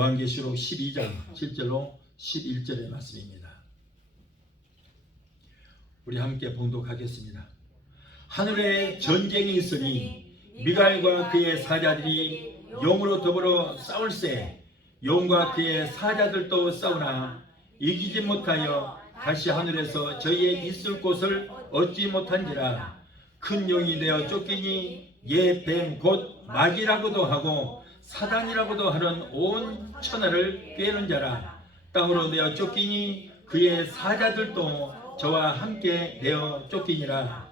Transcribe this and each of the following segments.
요한계시록 12장 7절로 11절의 말씀입니다. 우리 함께 봉독하겠습니다. 하늘에 전쟁이 있으니 미가엘과 그의 사자들이 용으로 더불어 싸울세. 용과 그의 사자들도 싸우나 이기지 못하여 다시 하늘에서 저희의 있을 곳을 얻지 못한지라. 큰 용이 되어 쫓기니 예 뱀 곧 마귀라고도 하고 사단이라고도 하는 온 천하를 꿰는 자라. 땅으로 되어 쫓기니 그의 사자들도 저와 함께 되어 쫓기니라.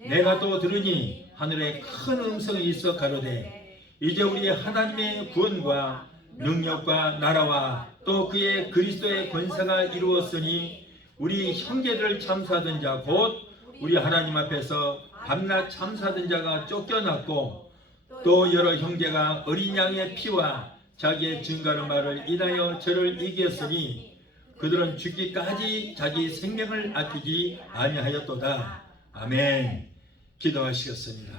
내가 또 들으니 하늘에 큰 음성이 있어 가로되 이제 우리 하나님의 구원과 능력과 나라와 또 그의 그리스도의 권세가 이루었으니 우리 형제들을 참사하던 자 곧 우리 하나님 앞에서 밤낮 참사하던 자가 쫓겨났고 또 여러 형제가 어린 양의 피와 자기의 증거하는 말을 인하여 저를 이겼으니 그들은 죽기까지 자기 생명을 아끼지 아니하였도다. 아멘. 기도하시겠습니다.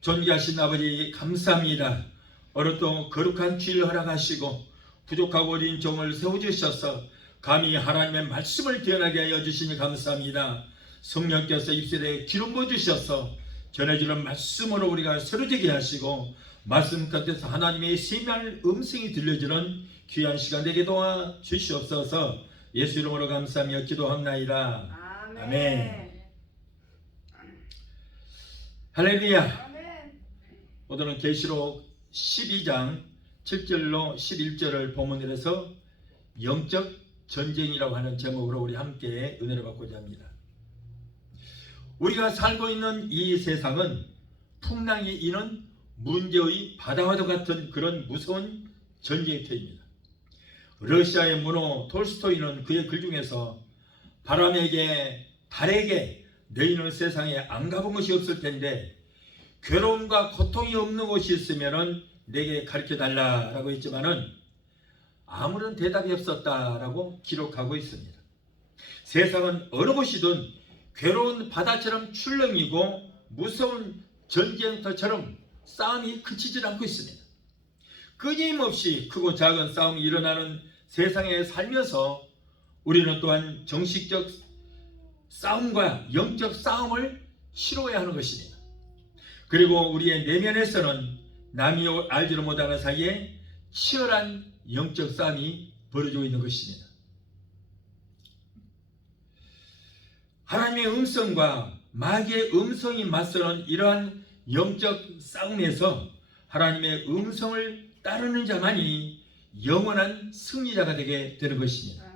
존귀하신 아버지 감사합니다. 오늘도 거룩한 주일 허락하시고 부족하고 어린 종을 세워주셔서 감히 하나님의 말씀을 기억나게 하여 주시니 감사합니다. 성령께서 입술에 기름 부어주셔서 전해주는 말씀으로 우리가 새로지게 하시고 말씀 끝에서 하나님의 세미한 음성이 들려주는 귀한 시간 되게 도와 주시옵소서. 예수 이름으로 감사하며 기도합나이다. 아멘. 할렐루야. 오늘은 계시록 12장 7절로 11절을 본문으로 해서 영적 전쟁이라고 하는 제목으로 우리 함께 은혜를 받고자 합니다. 우리가 살고 있는 이 세상은 풍랑이 이는 문제의 바다와도 같은 그런 무서운 전쟁의 터입니다. 러시아의 문호 톨스토이는 그의 글 중에서 바람에게 달에게 너희는 세상에 안 가본 것이 없을 텐데 괴로움과 고통이 없는 곳이 있으면 내게 가르쳐달라 라고 했지만은 아무런 대답이 없었다라고 기록하고 있습니다. 세상은 어느 곳이든 괴로운 바다처럼 출렁이고 무서운 전쟁터처럼 싸움이 그치질 않고 있습니다. 끊임없이 크고 작은 싸움이 일어나는 세상에 살면서 우리는 또한 정식적 싸움과 영적 싸움을 치러야 하는 것입니다. 그리고 우리의 내면에서는 남이 알지도 못하는 사이에 치열한 영적 싸움이 벌어지고 있는 것입니다. 하나님의 음성과 마귀의 음성이 맞서는 이러한 영적 싸움에서 하나님의 음성을 따르는 자만이 영원한 승리자가 되게 되는 것입니다.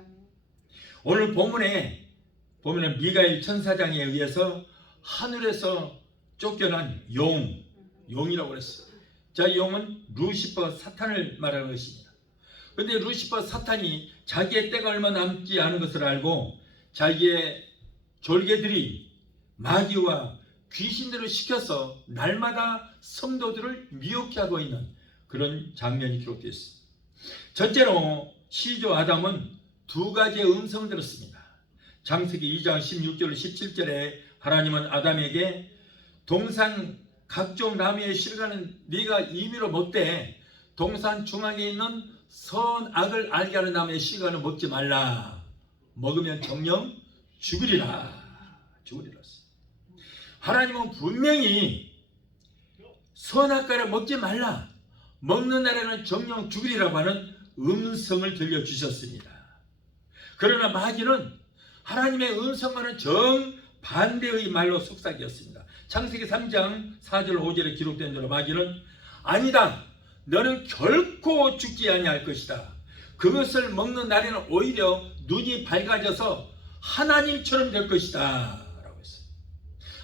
오늘 본문에 보면 미가엘 천사장에 의해서 하늘에서 쫓겨난 용이라고 그랬어요. 자, 용은 루시퍼 사탄을 말하는 것입니다. 그런데 루시퍼 사탄이 자기의 때가 얼마 남지 않은 것을 알고 자기의 졸개들이 마귀와 귀신들을 시켜서 날마다 성도들을 미혹해 하고 있는 그런 장면이 기록되어 있습니다. 첫째로 시조 아담은 두 가지의 음성을 들었습니다. 창세기 2장 16절 17절에 하나님은 아담에게 동산 각종 나무의 실과는 네가 임의로 먹되 동산 중앙에 있는 선악을 알게 하는 나무의 실과는 먹지 말라. 먹으면 정령 죽으리라. 하나님은 분명히 선악과를 먹지 말라. 먹는 날에는 정령 죽으리라고 하는 음성을 들려주셨습니다. 그러나 마귀는 하나님의 음성과는 정반대의 말로 속삭였습니다. 창세기 3장 4절 5절에 기록된 대로 마귀는 아니다. 너는 결코 죽지 아니할 것이다. 그것을 먹는 날에는 오히려 눈이 밝아져서 하나님처럼 될 것이다 라고 했어요.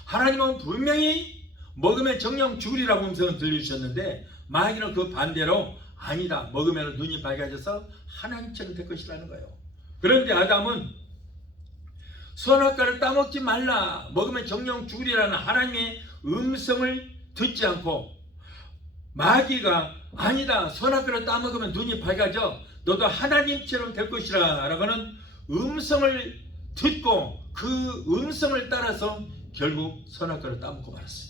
하나님은 분명히 먹으면 정령 죽으리라고 음성을 들려주셨는데 마귀는 그 반대로 아니다. 먹으면 눈이 밝아져서 하나님처럼 될 것이라는 거예요. 그런데 아담은 선악과를 따먹지 말라. 먹으면 정령 죽으리라는 하나님의 음성을 듣지 않고 마귀가 아니다. 선악과를 따먹으면 눈이 밝아져. 너도 하나님처럼 될 것이라 라고 하는 음성을 듣고 그 음성을 따라서 결국 선악과를 따먹고 말았어요.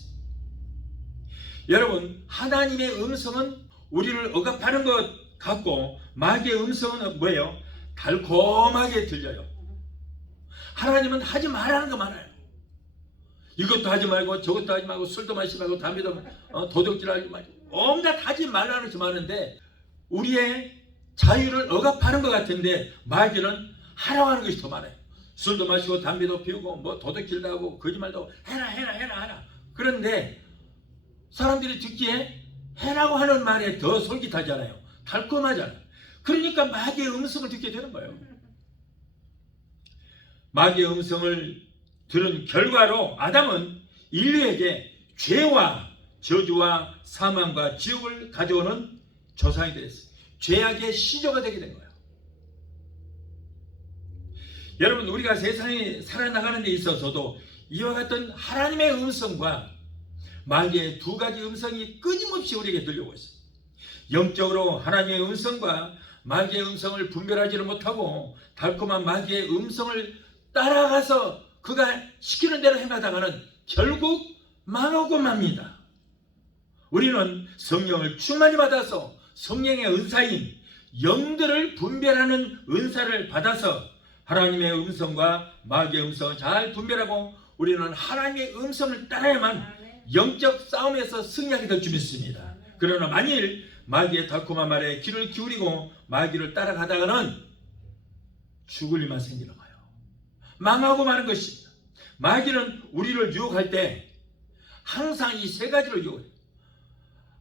여러분, 하나님의 음성은 우리를 억압하는 것 같고 마귀의 음성은 뭐예요? 달콤하게 들려요. 하나님은 하지 말라는 거 많아요. 이것도 하지 말고 저것도 하지 말고 술도 마시지 말고 담배도 도둑질하지 말고 온갖 하지 말라는 거 많은데 우리의 자유를 억압하는 것 같은데 마귀는 하라고 하는 것이 더 많아요. 술도 마시고 담배도 피우고 뭐 도둑질도 하고 거짓말도 하고 해라. 그런데 사람들이 듣기에 해라고 하는 말에 더 솔깃하잖아요. 달콤하잖아요. 그러니까 마귀의 음성을 듣게 되는 거예요. 마귀의 음성을 들은 결과로 아담은 인류에게 죄와 저주와 사망과 지옥을 가져오는 조상이 됐어요. 죄악의 시조가 되게 된 거예요. 여러분, 우리가 세상에 살아나가는 데 있어서도 이와 같은 하나님의 음성과 마귀의 두 가지 음성이 끊임없이 우리에게 들려오고 있어요. 영적으로 하나님의 음성과 마귀의 음성을 분별하지를 못하고 달콤한 마귀의 음성을 따라가서 그가 시키는 대로 행하다가는 결국 망하고 맙니다. 우리는 성령을 충만히 받아서 성령의 은사인 영들을 분별하는 은사를 받아서 하나님의 음성과 마귀의 음성을 잘 분별하고 우리는 하나님의 음성을 따라야만 영적 싸움에서 승리하게 될 줄 믿습니다. 그러나 만일 마귀의 달콤한 말에 귀를 기울이고 마귀를 따라가다가는 죽을 일만 생기는 거예요. 망하고 마는 것입니다. 마귀는 우리를 유혹할 때 항상 이 세 가지를 유혹해요.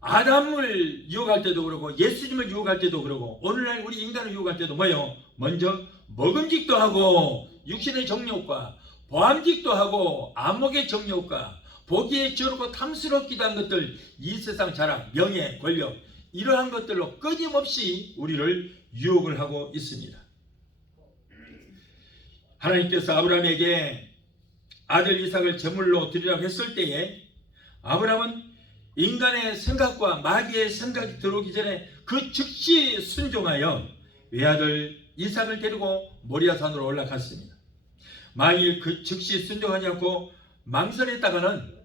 아담을 유혹할 때도 그러고 예수님을 유혹할 때도 그러고 오늘날 우리 인간을 유혹할 때도 뭐예요? 먼저 먹음직도 하고 육신의 정욕과 보암직도 하고 안목의 정욕과 보기에 좋고 탐스럽기도 한 것들, 이 세상 자랑, 명예, 권력 이러한 것들로 끊임없이 우리를 유혹을 하고 있습니다. 하나님께서 아브라함에게 아들 이삭을 제물로 드리라고 했을 때에 아브라함은 인간의 생각과 마귀의 생각이 들어오기 전에 그 즉시 순종하여 외아들 이삭을 데리고 모리아산으로 올라갔습니다. 만일 그 즉시 순종하지 않고 망설였다가는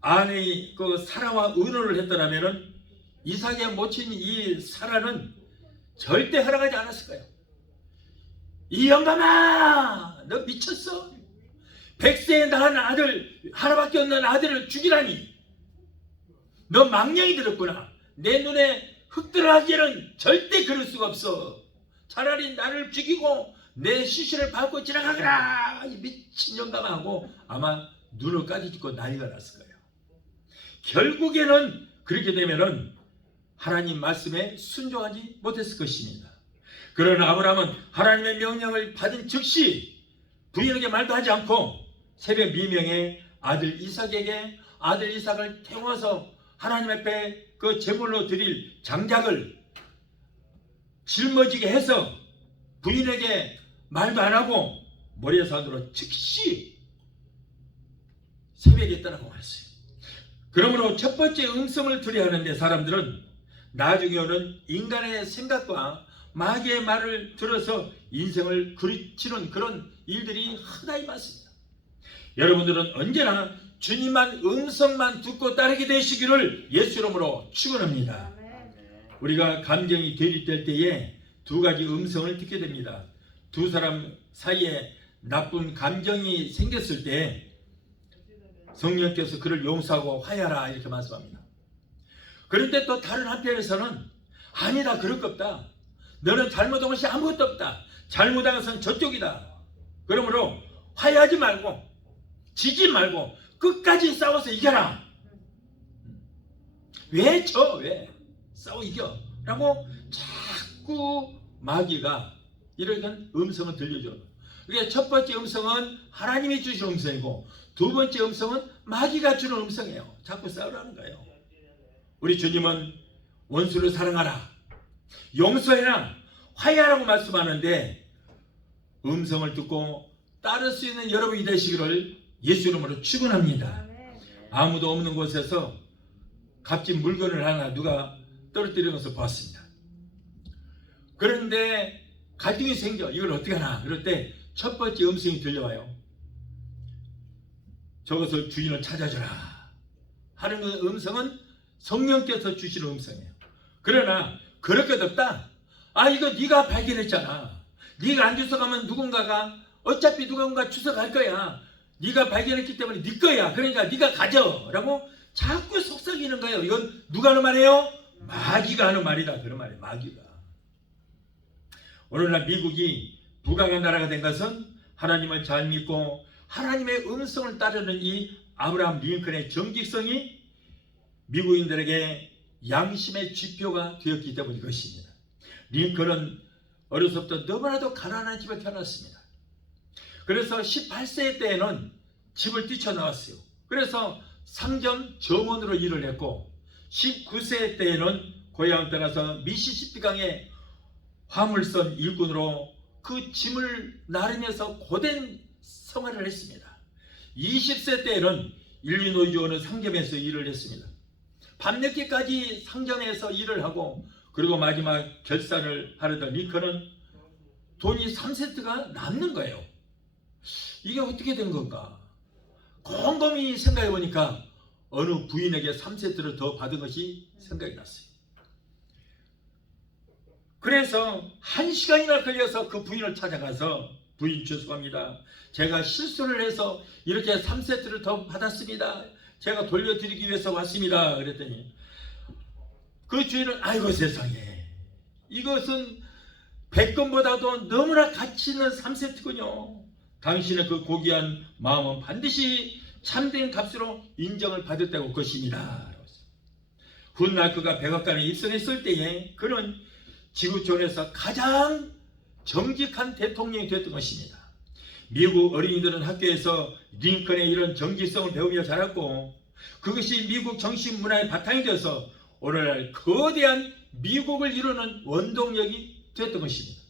아내의 그 사라와 의논을 했더라면 이삭의 모친 이 사라는 절대 허락하지 않았을 거예요. 이 영감아, 너 미쳤어? 100세에 낳은 아들, 하나밖에 없는 아들을 죽이라니. 너 망령이 들었구나. 내 눈에 흙 들어가기에는 절대 그럴 수가 없어. 차라리 나를 죽이고 내 시신을 밟고 지나가거라. 미친 영감하고 아마 눈을 까지짓고 난리가 났을 거예요. 결국에는 그렇게 되면은 하나님 말씀에 순종하지 못했을 것입니다. 그러나 아브라함은 하나님의 명령을 받은 즉시 부인에게 말도 하지 않고 새벽 미명에 아들 이삭에게 아들 이삭을 태워서 하나님 앞에 그 제물로 드릴 장작을 짊어지게 해서 부인에게 말도 안 하고 모리아산으로 즉시 새벽에 떠나고 갔어요. 그러므로 첫 번째 음성을 들어야 하는데 사람들은 나중에 오는 인간의 생각과 마귀의 말을 들어서 인생을 그르치는 그런 일들이 흔하게 많습니다. 여러분들은 언제나 주님만 음성만 듣고 따르게 되시기를 예수 이름으로 축원합니다. 우리가 감정이 대립될 때에 두 가지 음성을 듣게 됩니다. 두 사람 사이에 나쁜 감정이 생겼을 때 성령께서 그를 용서하고 화해하라 이렇게 말씀합니다. 그런데 또 다른 한편에서는 아니다, 그럴 것 없다. 너는 잘못한 것이 아무것도 없다. 잘못한 것은 저쪽이다. 그러므로 화해하지 말고 지지 말고 끝까지 싸워서 이겨라. 왜 져? 왜? 싸워 이겨. 라고 자꾸 마귀가 이런 음성을 들려줘요. 그게 첫 번째 음성은 하나님이 주신 음성이고 두 번째 음성은 마귀가 주는 음성이에요. 자꾸 싸우라는 거예요. 우리 주님은 원수를 사랑하라, 용서해라, 화해하라고 말씀하는데 음성을 듣고 따를 수 있는 여러분이 되시기를 예수 이름으로 축원합니다. 아무도 없는 곳에서 값진 물건을 하나 누가 떨어뜨리는 것을 보았습니다. 그런데 갈등이 생겨. 이걸 어떻게 하나? 그럴 때 첫 번째 음성이 들려와요. 저것을 주인을 찾아주라 하는 음성은 성령께서 주시는 음성이에요. 그러나 그럴 것 없다. 아, 이거 네가 발견했잖아. 네가 안 주워가면 누군가가 어차피 누군가 주워갈 거야. 네가 발견했기 때문에 네 거야. 그러니까 네가 가져 라고 자꾸 속삭이는 거예요. 이건 누가 하는 말이에요? 마귀가 하는 말이다. 그런 말이에요. 마귀가. 오늘날 미국이 부강한 나라가 된 것은 하나님을 잘 믿고 하나님의 음성을 따르는 이 아브라함 링컨의 정직성이 미국인들에게 양심의 지표가 되었기 때문인 것입니다. 링컨은 어려서부터 너무나도 가난한 집에 태어났습니다. 그래서 18세 때에는 집을 뛰쳐나왔어요. 그래서 상점 점원으로 일을 했고 19세 때에는 고향을 떠나서 미시시피 강의 화물선 일꾼으로 그 짐을 나르면서 고된 생활을 했습니다. 20세 때에는 일리노이주 어느 상점에서 일을 했습니다. 밤늦게까지 상점에서 일을 하고 그리고 마지막 결산을 하려던 링컨은 돈이 3센트가 남는 거예요. 이게 어떻게 된 건가? 곰곰이 생각해 보니까 어느 부인에게 3센트를 더 받은 것이 생각이 났어요. 그래서 1시간이나 걸려서 그 부인을 찾아가서 부인 죄송합니다. 제가 실수를 해서 이렇게 3세트를 더 받았습니다. 제가 돌려드리기 위해서 왔습니다. 그랬더니 그 주인은 아이고 세상에 이것은 100건보다도 너무나 가치 있는 3세트군요. 당신의 그 고귀한 마음은 반드시 참된 값으로 인정을 받을 때가 올 것입니다. 훗날 그가 백악관에 입성했을 때에 그는 지구촌에서 가장 정직한 대통령이 됐던 것입니다. 미국 어린이들은 학교에서 링컨의 이런 정직성을 배우며 자랐고 그것이 미국 정신 문화의 바탕이 되어서 오늘날 거대한 미국을 이루는 원동력이 됐던 것입니다.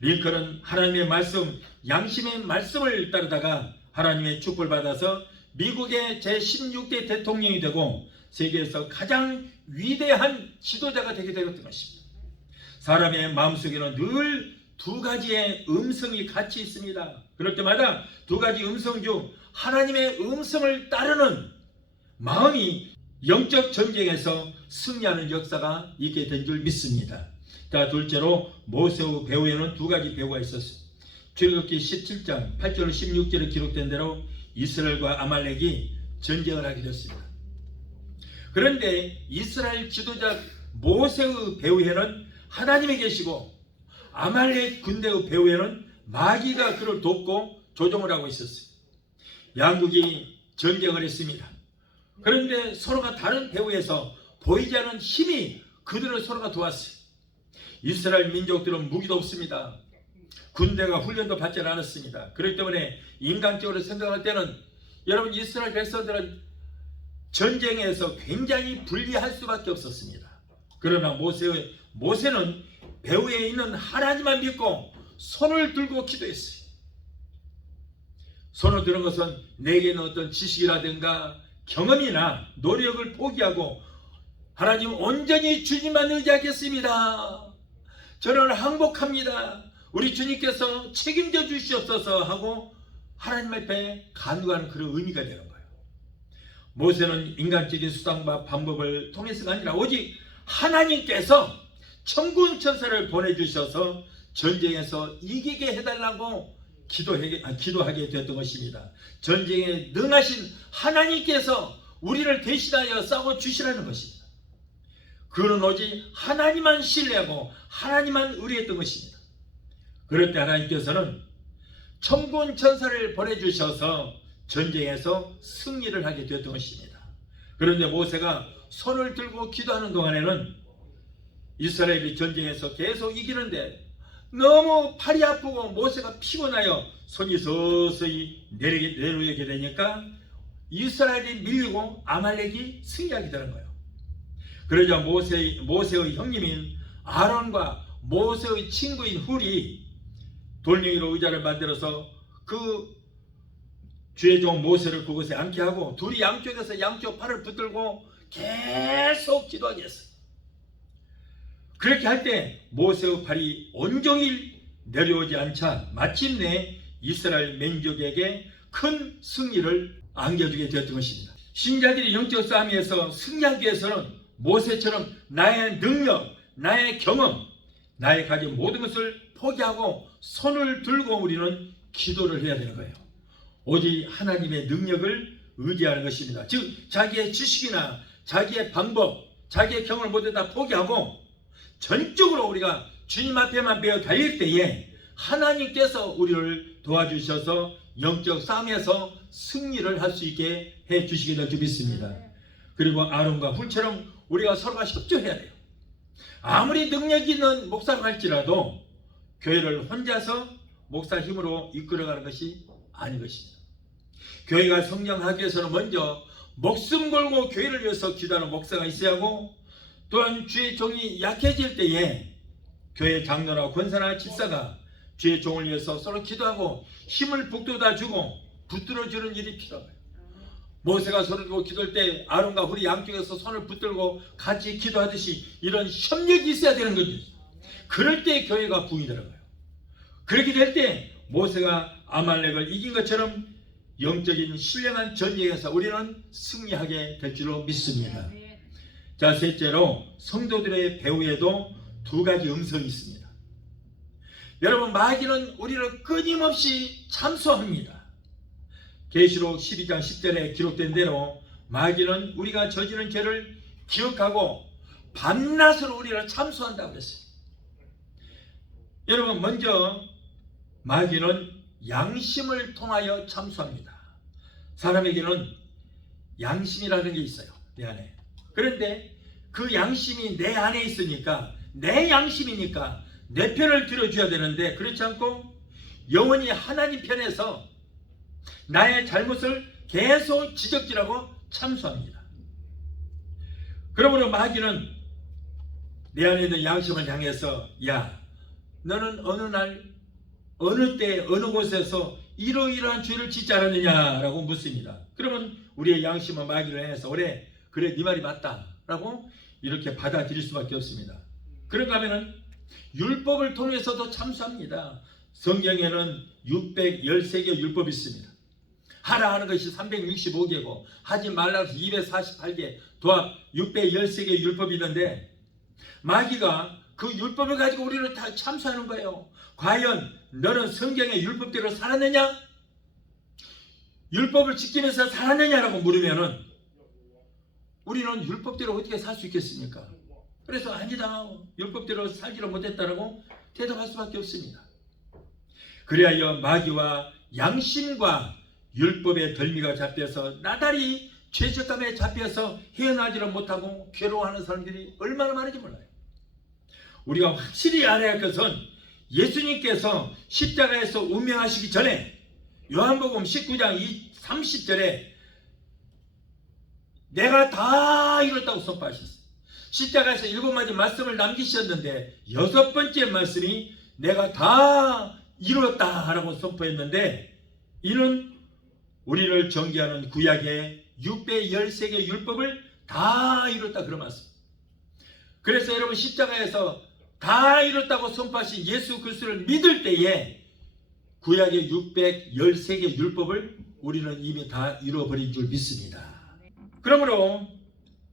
링컨은 하나님의 말씀, 양심의 말씀을 따르다가 하나님의 축복을 받아서 미국의 제16대 대통령이 되고 세계에서 가장 위대한 지도자가 되게 되었던 것입니다. 사람의 마음속에는 늘 두 가지의 음성이 같이 있습니다. 그럴 때마다 두 가지 음성 중 하나님의 음성을 따르는 마음이 영적 전쟁에서 승리하는 역사가 있게 된 줄 믿습니다. 자, 둘째로 모세의 배후에는 두 가지 배후가 있었습니다. 출애굽기 17장 8절 16절에 기록된 대로 이스라엘과 아말렉이 전쟁을 하게 됐습니다. 그런데 이스라엘 지도자 모세의 배후에는 하나님이 계시고 아말렉 군대의 배후에는 마귀가 그를 돕고 조종을 하고 있었어요. 양국이 전쟁을 했습니다. 그런데 서로가 다른 배후에서 보이지 않는 힘이 그들을 서로가 도왔어요. 이스라엘 민족들은 무기도 없습니다. 군대가 훈련도 받지 않았습니다. 그렇기 때문에 인간적으로 생각할 때는 여러분 이스라엘 백성들은 전쟁에서 굉장히 불리할 수밖에 없었습니다. 그러나 모세는 배후에 있는 하나님만 믿고 손을 들고 기도했어요. 손을 드는 것은 내게는 어떤 지식이라든가 경험이나 노력을 포기하고 하나님 온전히 주님만 의지하겠습니다. 저는 항복합니다. 우리 주님께서 책임져 주시옵소서 하고 하나님 앞에 간구하는 그런 의미가 되는 거예요. 모세는 인간적인 수단과 방법을 통해서가 아니라 오직 하나님께서 천군 천사를 보내주셔서 전쟁에서 이기게 해달라고 기도하게 되었던 것입니다. 전쟁에 능하신 하나님께서 우리를 대신하여 싸워주시라는 것입니다. 그는 오직 하나님만 신뢰하고 하나님만 의뢰했던 것입니다. 그럴 때 하나님께서는 천군 천사를 보내주셔서 전쟁에서 승리를 하게 되었던 것입니다. 그런데 모세가 손을 들고 기도하는 동안에는 이스라엘이 전쟁에서 계속 이기는데 너무 팔이 아프고 모세가 피곤하여 손이 서서히 내려오게 되니까 이스라엘이 밀리고 아말렉이 승리하게 되는 거예요. 그러자 모세의 형님인 아론과 모세의 친구인 훌이 돌멩이로 의자를 만들어서 그 주의 종 모세를 그곳에 앉게 하고 둘이 양쪽에서 양쪽 팔을 붙들고 계속 기도하게 했어요. 그렇게 할 때 모세의 팔이 온종일 내려오지 않자 마침내 이스라엘 민족에게 큰 승리를 안겨주게 되었던 것입니다. 신자들이 영적 싸움에서 승리하기 위해서는 모세처럼 나의 능력, 나의 경험, 나의 가진 모든 것을 포기하고 손을 들고 우리는 기도를 해야 되는 거예요. 오직 하나님의 능력을 의지하는 것입니다. 즉 자기의 지식이나 자기의 방법, 자기의 경험을 모두 다 포기하고 전적으로 우리가 주님 앞에만 배워 달릴 때에 하나님께서 우리를 도와주셔서 영적 싸움에서 승리를 할 수 있게 해 주시게 될 줄 믿습니다. 그리고 아론과 훌처럼 우리가 서로가 협조해야 돼요. 아무리 능력 있는 목사가 할지라도 교회를 혼자서 목사 힘으로 이끌어가는 것이 아닌 것입니다. 교회가 성장하기 위해서는 먼저 목숨 걸고 교회를 위해서 기도하는 목사가 있어야 하고, 또한 주의 종이 약해질 때에 교회 장로나 권사나 집사가 주의 종을 위해서 서로 기도하고 힘을 북돋아주고 붙들어주는 일이 필요해요. 모세가 손을 들고 기도할 때 아론과 훌이 양쪽에서 손을 붙들고 같이 기도하듯이 이런 협력이 있어야 되는 거죠. 그럴 때 교회가 부흥이 들어가요. 그렇게 될 때 모세가 아말렉을 이긴 것처럼 영적인 신령한 전쟁에서 우리는 승리하게 될 줄로 믿습니다. 자, 셋째로 성도들의 배후에도 두 가지 음성이 있습니다. 여러분, 마귀는 우리를 끊임없이 참소합니다. 계시록 12장 10절에 기록된 대로 마귀는 우리가 저지른 죄를 기억하고 밤낮으로 우리를 참소한다고 했어요. 여러분, 먼저 마귀는 양심을 통하여 참소합니다. 사람에게는 양심이라는 게 있어요, 내 안에. 그런데 그 양심이 내 안에 있으니까, 내 양심이니까 내 편을 들어줘야 되는데, 그렇지 않고 영원히 하나님 편에서 나의 잘못을 계속 지적질하고 참소합니다. 그러므로 마귀는 내 안에 있는 양심을 향해서, 야, 너는 어느 날 어느 때 어느 곳에서 이러이러한 죄를 짓지 않았느냐라고 묻습니다. 그러면 우리의 양심은 마귀를 향해서, 그래 네 말이 맞다 라고 이렇게 받아들일 수밖에 없습니다. 그런가 하면은 율법을 통해서도 참소합니다. 성경에는 613개 율법이 있습니다. 하라 하는 것이 365개고 하지 말라고 해서 248개, 도합 613개 율법이 있는데, 마귀가 그 율법을 가지고 우리를 다 참소하는 거예요. 과연 너는 성경의 율법대로 살았느냐? 율법을 지키면서 살았느냐라고 물으면은 우리는 율법대로 어떻게 살 수 있겠습니까? 그래서 아니다, 율법대로 살지를 못했다라고 대답할 수밖에 없습니다. 그리하여 마귀와 양심과 율법의 덜미가 잡혀서 나달이 죄책감에 잡혀서 헤어나지를 못하고 괴로워하는 사람들이 얼마나 많은지 몰라요. 우리가 확실히 알아야 할 것은 예수님께서 십자가에서 운명하시기 전에 요한복음 19장 30절에 내가 다 이뤘다고 선포하셨어요. 십자가에서 7마디 말씀을 남기셨는데 6번째 말씀이 내가 다 이뤘다라고 선포했는데, 이는 우리를 정죄하는 구약의 613개 율법을 다 이뤘다 그런 말씀. 그래서 여러분, 십자가에서 다 이뤘다고 선포하신 예수 그리스도를 믿을 때에 구약의 613개 율법을 우리는 이미 다 이뤄버린 줄 믿습니다. 그러므로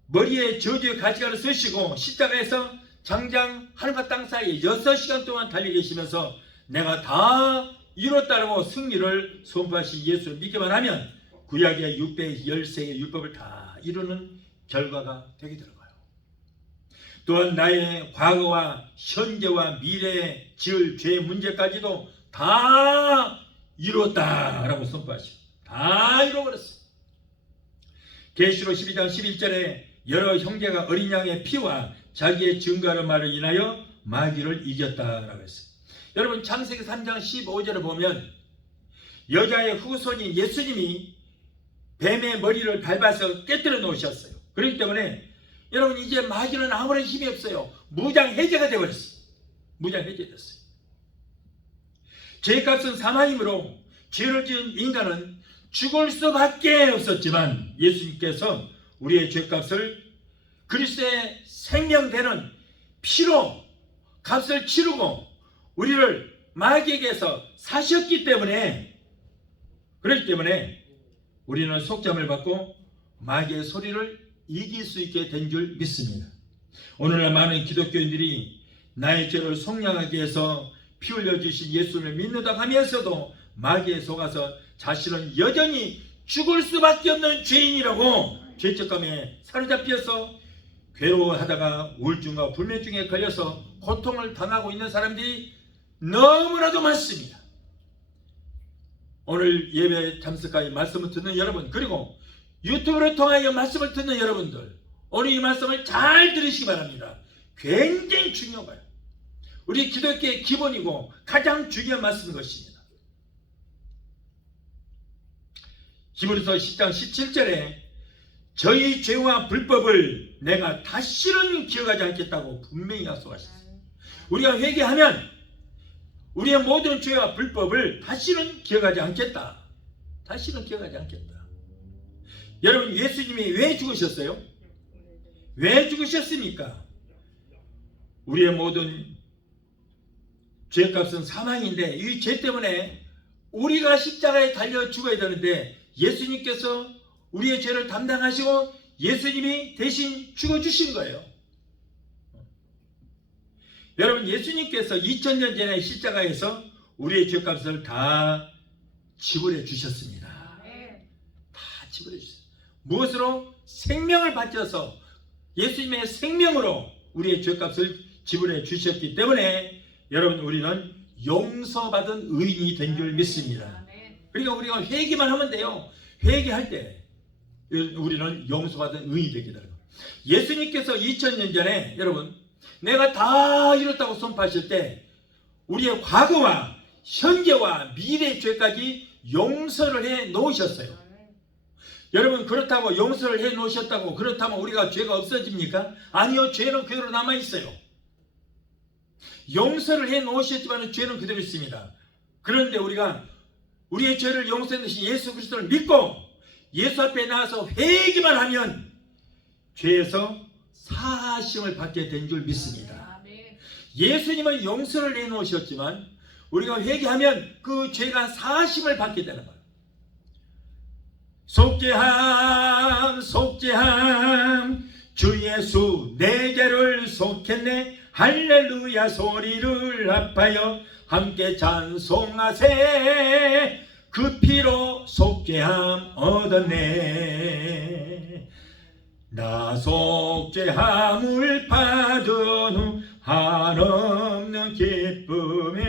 머리에 저주의 가시관을 쓰시고 십자가에서 장장 하늘과 땅 사이에 6시간 동안 달려 계시면서 내가 다 이뤘다라고 승리를 선포하신 예수를 믿기만 하면 구약의 613개 율법을 다 이루는 결과가 되게 되는 거예요. 또한 나의 과거와 현재와 미래에 지을 죄 문제까지도 다 이뤘다라고 선포하시고 다 이뤄버렸어요. 계시록 12장 11절에 여러 형제가 어린 양의 피와 자기의 증거하는 말을 인하여 마귀를 이겼다라고 했어요. 여러분, 창세기 3장 15절을 보면 여자의 후손인 예수님이 뱀의 머리를 밟아서 깨뜨려 놓으셨어요. 그렇기 때문에 여러분, 이제 마귀는 아무런 힘이 없어요. 무장 해제가 되어버렸어요. 무장 해제됐어요. 죄값은 사망이므로 죄를 지은 인간은 죽을 수밖에 없었지만 예수님께서 우리의 죄값을 그리스도의 생명되는 피로 값을 치르고 우리를 마귀에게서 사셨기 때문에, 그렇기 때문에 우리는 속죄함을 받고 마귀의 소리를 이길 수 있게 된 줄 믿습니다. 오늘날 많은 기독교인들이 나의 죄를 속량하기 위해서 피 흘려주신 예수를 믿는다 하면서도 마귀에 속아서 자신은 여전히 죽을 수밖에 없는 죄인이라고 죄책감에 사로잡혀서 괴로워하다가 우울증과 불면증에 걸려서 고통을 당하고 있는 사람들이 너무나도 많습니다. 오늘 예배 참석하여 말씀을 듣는 여러분, 그리고 유튜브를 통하여 말씀을 듣는 여러분들, 오늘 이 말씀을 잘 들으시기 바랍니다. 굉장히 중요한 거예요. 우리 기독교의 기본이고 가장 중요한 말씀인 것입니다. 히브리서 10장 17절에 저희 죄와 불법을 내가 다시는 기억하지 않겠다고 분명히 약속하셨어요. 우리가 회개하면 우리의 모든 죄와 불법을 다시는 기억하지 않겠다. 다시는 기억하지 않겠다. 여러분, 예수님이 왜 죽으셨어요? 왜 죽으셨습니까? 우리의 모든 죄값은 사망인데 이 죄 때문에 우리가 십자가에 달려 죽어야 되는데 예수님께서 우리의 죄를 담당하시고 예수님이 대신 죽어주신 거예요. 여러분, 예수님께서 2000년 전에 십자가에서 우리의 죄값을 다 지불해 주셨습니다. 다 지불해 주셨어요. 무엇으로? 생명을 바쳐서 예수님의 생명으로 우리의 죄값을 지불해 주셨기 때문에 여러분, 우리는 용서받은 의인이 된 줄 믿습니다. 그러니까 우리가 회개만 하면 돼요. 회개할 때 우리는 용서받은 의인이 되게 되는 거예요. 예수님께서 2000년 전에 여러분, 내가 다 이뤘다고 선포하실 때 우리의 과거와 현재와 미래의 죄까지 용서를 해 놓으셨어요. 여러분, 그렇다고 용서를 해 놓으셨다고 그렇다면 우리가 죄가 없어집니까? 아니요, 죄는 그대로 남아 있어요. 용서를 해 놓으셨지만 죄는 그대로 있습니다. 그런데 우리가 우리의 죄를 용서해 주신 예수 그리스도를 믿고 예수 앞에 나와서 회개만 하면 죄에서 사하심을 받게 된 줄 믿습니다. 예수님은 용서를 해 놓으셨지만 우리가 회개하면 그 죄가 사하심을 받게 되는 거예요. 속죄함 속죄함 주 예수 내게를 속했네 할렐루야 소리를 합하여 함께 찬송하세 그 피로 속죄함 얻었네 나 속죄함을 받은 후 한없는 기쁨을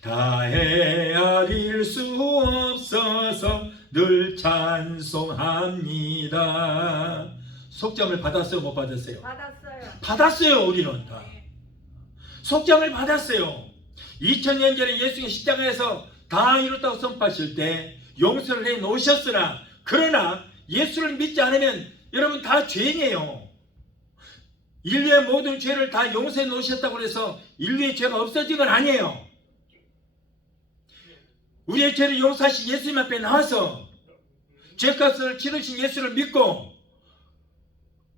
다 헤아릴 수 없어서 늘 찬송합니다. 속죄함을 받았어요? 못 받았어요? 받았어요. 받았어요. 우리는 다 속죄함을 받았어요. 2000년 전에 예수님이 십자가에서 다 이뤘다고 선포하실 때 용서를 해 놓으셨으나 그러나 예수를 믿지 않으면 여러분 다 죄인이에요. 인류의 모든 죄를 다 용서해 놓으셨다고 해서 인류의 죄가 없어진 건 아니에요. 우리의 죄를 용서하신 예수님 앞에 나와서 죄값을 치르신 예수를 믿고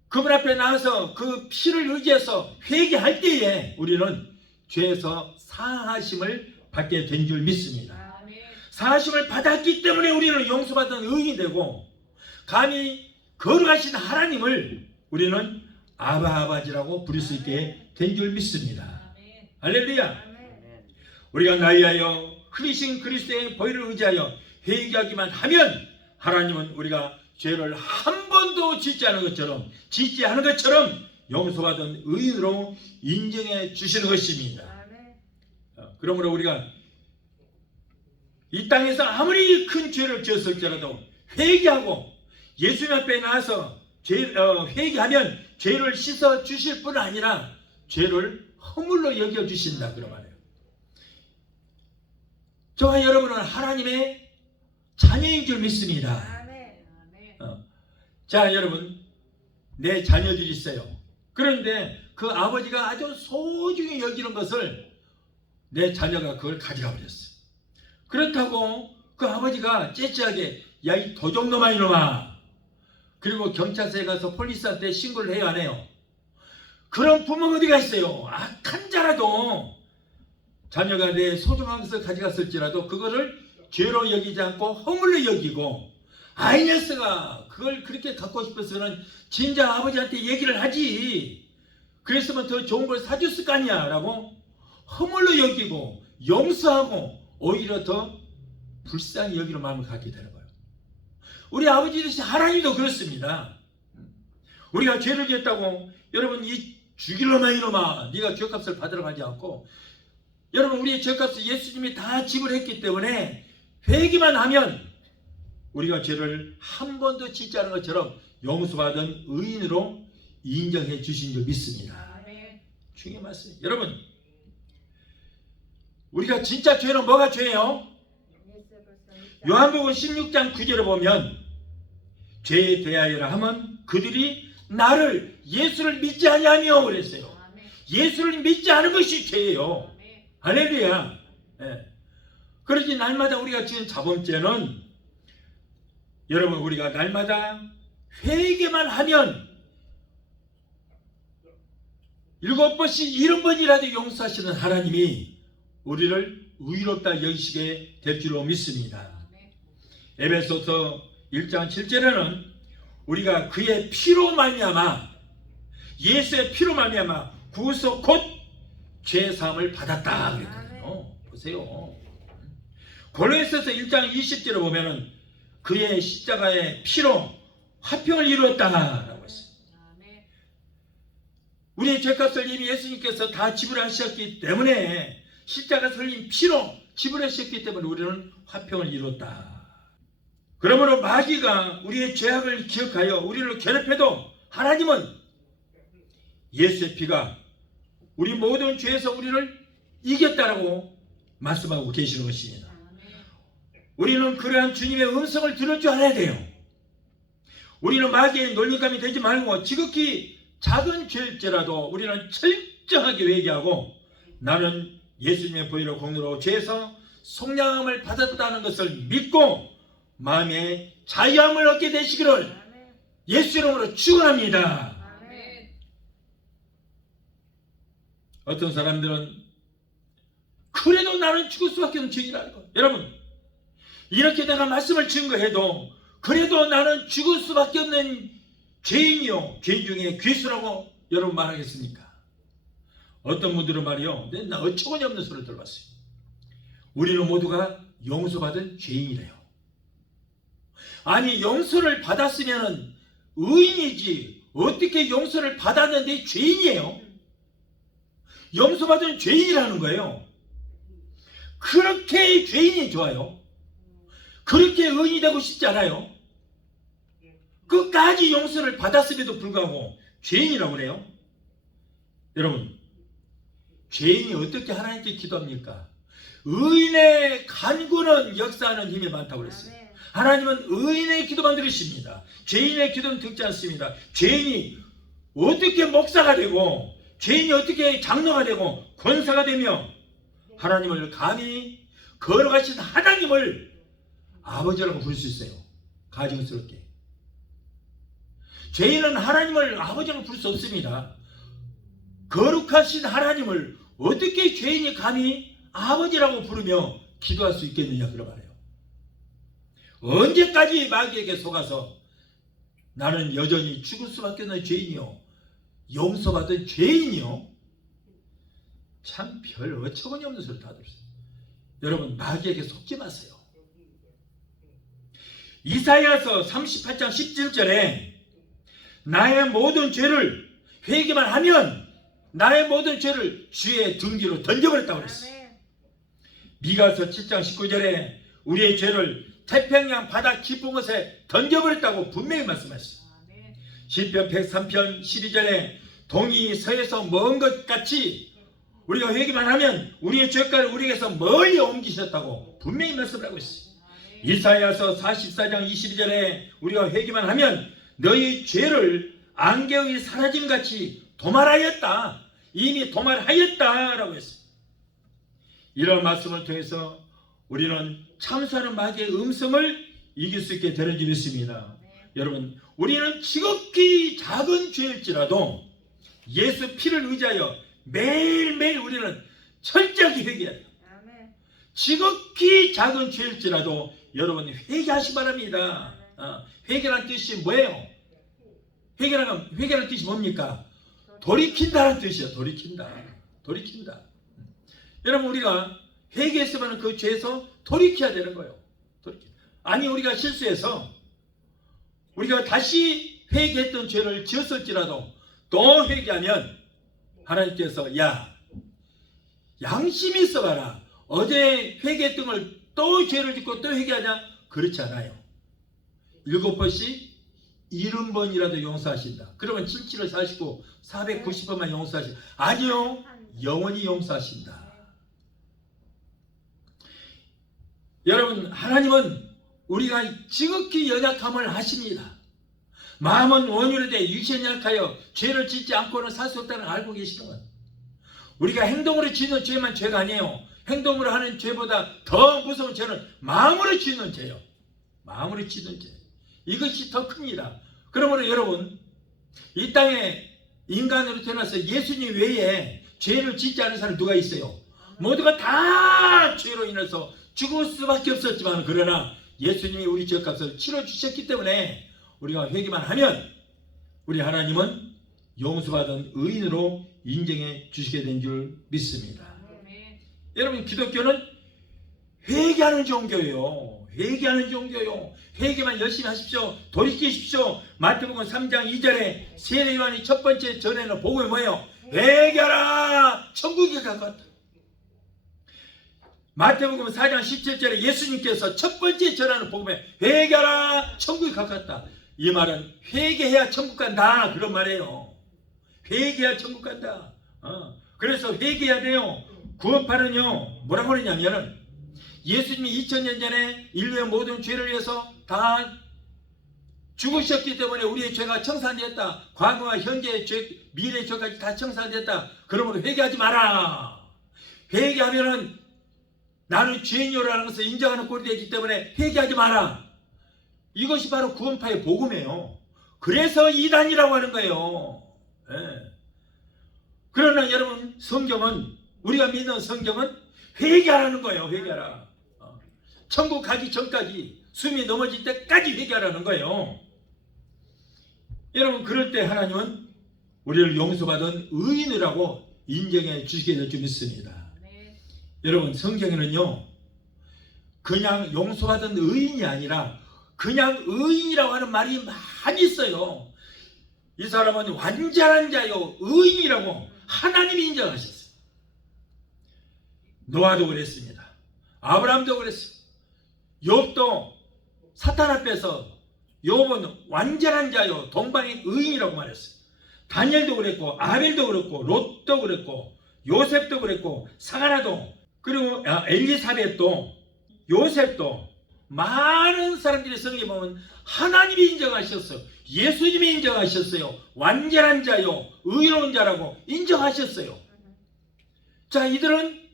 그분 앞에 나와서 그 피를 의지해서 회개할 때에 우리는 죄에서 사하심을 받게 된 줄 믿습니다. 사하심을 받았기 때문에 우리는 용서받은 의인이 되고 감히 거룩하신 하나님을 우리는 아바아바지라고 부를 수 있게 된 줄 믿습니다. 할렐루야. 우리가 나이하여 흐리신 그리스도의 보혈을 의지하여 회개하기만 하면 하나님은 우리가 죄를 한 번도 짓지 않은 것처럼 용서받은 의인으로 인정해 주시는 것입니다. 그러므로 우리가 이 땅에서 아무리 큰 죄를 지었을지라도 회개하고 예수님 앞에 나와서 회개하면 죄를 씻어 주실 뿐 아니라 죄를 허물로 여겨 주신다 그런 말이에요. 저와 여러분은 하나님의 자녀인 줄 믿습니다. 자, 여러분, 내 자녀들이 있어요. 그런데 그 아버지가 아주 소중히 여기는 것을 내 자녀가 그걸 가져가 버렸어. 그렇다고 그 아버지가 째째하게 야, 이 도적놈아 이놈아, 그리고 경찰서에 가서 폴리스한테 신고를 해요, 안 해요? 그런 부모가 어디가 있어요? 악한 자라도 자녀가 내 소중한 것을 가져갔을지라도 그거를 죄로 여기지 않고 허물로 여기고 아이 녀석아, 그걸 그렇게 갖고 싶어서는 진짜 아버지한테 얘기를 하지. 그랬으면 더 좋은 걸 사줬을 거 아니야 라고 허물로 여기고 용서하고 오히려 더 불쌍히 여기는 마음을 갖게 되는 거예요. 우리 아버지 되신 하나님도 그렇습니다. 우리가 죄를 지었다고 여러분 이 죽일 놈아 이놈아 네가 죄값을 받으러 가지 않고, 여러분 우리의 죄값을 예수님이 다 지불했기 때문에 회개만 하면 우리가 죄를 한 번도 짓지 않은 것처럼 용서받은 의인으로 인정해 주신 줄 믿습니다. 중요한 말씀. 여러분 우리가 진짜 죄는 뭐가 죄예요? 요한복음 16장 9절에 보면 죄에 대하여라 하면 그들이 나를 예수를 믿지 아니하며 그랬어요. 예수를 믿지 않은 것이 죄예요. 할렐루야. 네. 그러지 날마다 우리가 지은 자범죄는 여러분 우리가 날마다 회개만 하면 7번씩 70번이라도 용서하시는 하나님이 우리를 의롭다 여기시게 될 줄로 믿습니다. 에베소서 1장 7절에는 우리가 그의 피로 말미암아, 예수의 피로 말미암아 구속 곧 죄사함을 받았다 그랬거든요. 보세요. 골로새서 1장 20절에 보면은 그의 십자가의 피로 화평을 이루었다라고 했어요. 우리의 죄값을 이미 예수님께서 다 지불하셨기 때문에, 십자가 설린 피로 지불하셨기 때문에 우리는 화평을 이뤘다. 그러므로 마귀가 우리의 죄악을 기억하여 우리를 괴롭혀도 하나님은 예수의 피가 우리 모든 죄에서 우리를 이겼다라고 말씀하고 계시는 것입니다. 우리는 그러한 주님의 음성을 들을 줄 알아야 돼요. 우리는 마귀의 놀림감이 되지 말고 지극히 작은 죄일지라도 우리는 철저하게 회개하고 나는 예수님의 보혈의 공로로 죄에서 속량함을 받았다는 것을 믿고 마음의 자유함을 얻게 되시기를 예수 이름으로 축원합니다. 어떤 사람들은 그래도 나는 죽을 수밖에 없는 죄인이라는 거. 여러분 이렇게 내가 말씀을 증거해도 그래도 나는 죽을 수밖에 없는 죄인이요, 죄인 중에 괴수라고 여러분 말하겠습니까? 어떤 분들은 말이요, 나 어처구니 없는 소리를 들어봤어요. 우리는 모두가 용서받은 죄인이래요. 아니 용서를 받았으면 의인이지 어떻게 용서를 받았는데 죄인이에요? 용서받은 죄인이라는 거예요. 그렇게 죄인이 좋아요? 그렇게 의인이 되고 싶지 않아요? 끝까지 용서를 받았음에도 불구하고 죄인이라고 그래요? 여러분 죄인이 어떻게 하나님께 기도합니까? 의인의 간구는 역사하는 힘이 많다고 그랬어요. 하나님은 의인의 기도만 들으십니다. 죄인의 기도는 듣지 않습니다. 죄인이 어떻게 목사가 되고 죄인이 어떻게 장로가 되고 권사가 되며 하나님을 감히 걸어가신 하나님을 아버지라고 부를 수 있어요. 가증스럽게. 죄인은 하나님을 아버지라고 부를 수 없습니다. 거룩하신 하나님을 어떻게 죄인이 감히 아버지라고 부르며 기도할 수 있겠느냐 그러 말해요. 언제까지 마귀에게 속아서 나는 여전히 죽을 수밖에 없는 죄인이요, 용서받은 죄인이요, 참 별 어처구니 없는 소리 다 들었어요. 여러분 마귀에게 속지 마세요. 이사야서 38장 17절에 나의 모든 죄를 회개만 하면 나의 모든 죄를 주의 등 뒤로 던져버렸다고 그랬어요. 미가서 7장 19절에 우리의 죄를 태평양 바다 깊은 곳에 던져버렸다고 분명히 말씀하셨어요. 시편 103편 12절에 동이 서에서 먼 것 같이 우리가 회개만 하면 우리의 죄가를 우리에게서 멀리 옮기셨다고 분명히 말씀을 하고 있어요. 이사야서 44장 22절에 우리가 회개만 하면 너희 죄를 안개의 사라짐같이 도말하였다. 이미 도말하였다라고 했어요. 이런 말씀을 통해서 우리는 참수하는 마귀의 음성을 이길 수 있게 되는 줄 믿습니다. 여러분 우리는 지극히 작은 죄일지라도 예수 피를 의지하여 매일매일 우리는 철저하게 회개해야 돼요. 지극히 작은 죄일지라도 여러분 회개하시 바랍니다. 회개란 뜻이 뭐예요? 회개란 뜻이 뭡니까? 돌이킨다는 뜻이에요. 돌이킨다. 여러분, 우리가 회개했으면 그 죄에서 돌이켜야 되는 거예요. 아니, 우리가 실수해서 우리가 다시 회개했던 죄를 지었을지라도 또 회개하면 하나님께서 야, 양심이 있어봐라. 어제 회개했던 걸 또 죄를 짓고 또 회개하냐? 그렇지 않아요. 7번씩 70번이라도 용서하신다. 그러면 77을 49, 490번만 용서하신다. 아니요, 영원히 용서하신다. 여러분, 하나님은 우리가 지극히 연약함을 하십니다. 마음은 원율에 대해 육신이 약하여 죄를 짓지 않고는 살 수 없다는 걸 알고 계시는 거예요. 우리가 행동으로 짓는 죄만 죄가 아니에요. 행동으로 하는 죄보다 더 무서운 죄는 마음으로 짓는 죄요. 마음으로 짓는 죄. 이것이 더 큽니다. 그러므로 여러분, 이 땅에 인간으로 태어나서 예수님 외에 죄를 짓지 않은 사람이 누가 있어요? 모두가 다 죄로 인해서 죽을 수밖에 없었지만, 그러나 예수님이 우리 죄값을 치러주셨기 때문에 우리가 회개만 하면 우리 하나님은 용서받은 의인으로 인정해 주시게 된 줄 믿습니다. 여러분, 기독교는 회개하는 종교예요. 회개만 열심히 하십시오. 돌이키십시오. 마태복음 3장 2절에 세례 요한이 첫 번째 전에는 복음이 뭐예요? 회개하라, 천국이 가까웠다. 마태복음 4장 17절에 예수님께서 첫 번째 전하는 복음에 회개하라, 천국이 가까웠다. 이 말은 회개해야 천국 간다, 그런 말이에요. 회개해야 천국 간다. 그래서 회개해야 돼요. 구원파는요, 뭐라고 그러냐면은 예수님이 2000년 전에 인류의 모든 죄를 위해서 다 죽으셨기 때문에 우리의 죄가 청산되었다. 과거와 현재의 죄, 미래의 죄까지 다 청산되었다. 그러므로 회개하지 마라. 회개하면은 나는 죄인이라는 것을 인정하는 꼴이 되기 때문에 회개하지 마라. 이것이 바로 구원파의 복음이에요. 그래서 이단이라고 하는 거예요. 네. 그러나 여러분, 성경은, 우리가 믿는 성경은 회개하라는 거예요. 회개하라. 천국 가기 전까지, 숨이 넘어질 때까지 회개하라는 거예요. 여러분, 그럴 때 하나님은 우리를 용서받은 의인이라고 인정해 주시게 될 줄 믿습니다. 네. 여러분, 성경에는요, 그냥 용서받은 의인이 아니라 그냥 의인이라고 하는 말이 많이 있어요. 이 사람은 완전한 자요, 의인이라고 하나님이 인정하셨어요. 노아도 그랬습니다. 아브라함도 그랬어요. 욥도 사탄 앞에서 욥은 완전한 자요, 동방의 의인이라고 말했어요. 다니엘도 그랬고, 아벨도 그랬고, 롯도 그랬고, 요셉도 그랬고, 사가라도, 그리고 엘리사벳도, 요셉도, 많은 사람들이 성경에 보면 하나님이 인정하셨어요. 예수님이 인정하셨어요. 완전한 자요, 의로운 자라고 인정하셨어요. 자, 이들은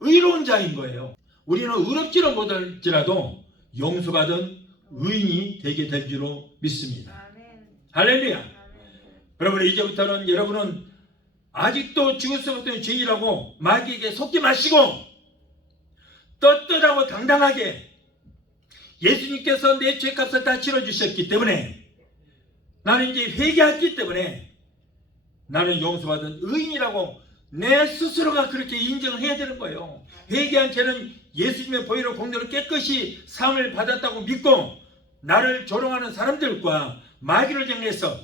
의로운 자인 거예요. 우리는 의롭지는 못할지라도 용서받은 의인이 되게 될 줄로 믿습니다. 할렐루야. 여러분, 이제부터는 여러분은 아직도 죽을 수 없는 죄인이라고 마귀에게 속지 마시고 떳떳하고 당당하게 예수님께서 내 죄값을 다 치러주셨기 때문에, 나는 이제 회개했기 때문에 나는 용서받은 의인이라고 내 스스로가 그렇게 인정을 해야 되는 거예요. 회개한 죄는 예수님의 보혈로 공로로 깨끗이 사함을 받았다고 믿고 나를 조롱하는 사람들과 마귀를 정해서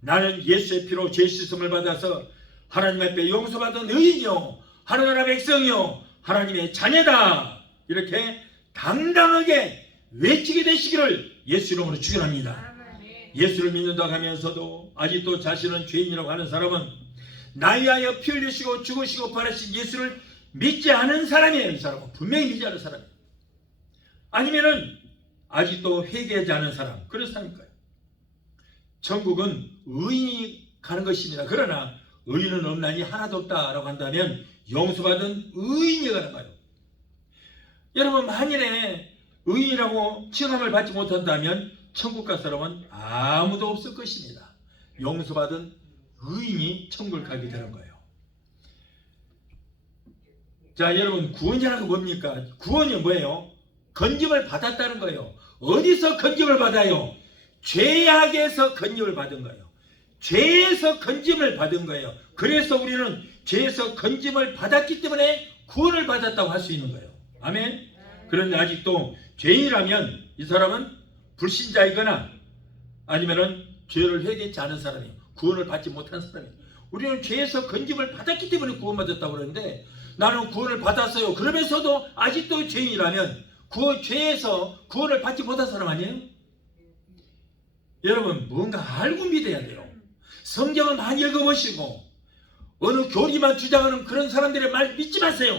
나는 예수의 피로 죄 씻음을 받아서 하나님 앞에 용서받은 의인이요, 하나님의 백성이요, 하나님의 자녀다, 이렇게 당당하게 외치게 되시기를 예수 이름으로 축원합니다. 예수를 믿는다고 하면서도 아직도 자신은 죄인이라고 하는 사람은 나에 위하여 피 흘리시고 죽으시고 부활하신 예수를 믿지 않은 사람이에요. 이 사람은 분명히 믿지 않은 사람이에요. 아니면은 아직도 회개하지 않은 사람, 그런 사람일까요? 천국은 의인이 가는 것입니다. 그러나 의인은 없나니 하나도 없다라고 한다면 용서받은 의인이 가는 거예요. 여러분, 만일에 의인이라고 칭함을 받지 못한다면 천국 갈 사람은 아무도 없을 것입니다. 용서받은 의인이 천국을 가게 되는 거예요. 자, 여러분, 구원이라는 게 뭡니까? 구원이 뭐예요? 건짐을 받았다는 거예요. 어디서 건짐을 받아요? 죄악에서 건짐을 받은 거예요. 죄에서 건짐을 받은 거예요. 그래서 우리는 죄에서 건짐을 받았기 때문에 구원을 받았다고 할 수 있는 거예요. 아멘. 그런데 아직도 죄인이라면 이 사람은 불신자이거나 아니면은 죄를 회개치 않은 사람이에요. 구원을 받지 못한 사람이에요. 우리는 죄에서 건짐을 받았기 때문에 구원받았다고 그러는데 나는 구원을 받았어요. 그러면서도 아직도 죄인이라면 죄에서 구원을 받지 못한 사람 아니에요? 여러분 뭔가 알고 믿어야 돼요. 성경을 많이 읽어보시고 어느 교리만 주장하는 그런 사람들의 말 믿지 마세요.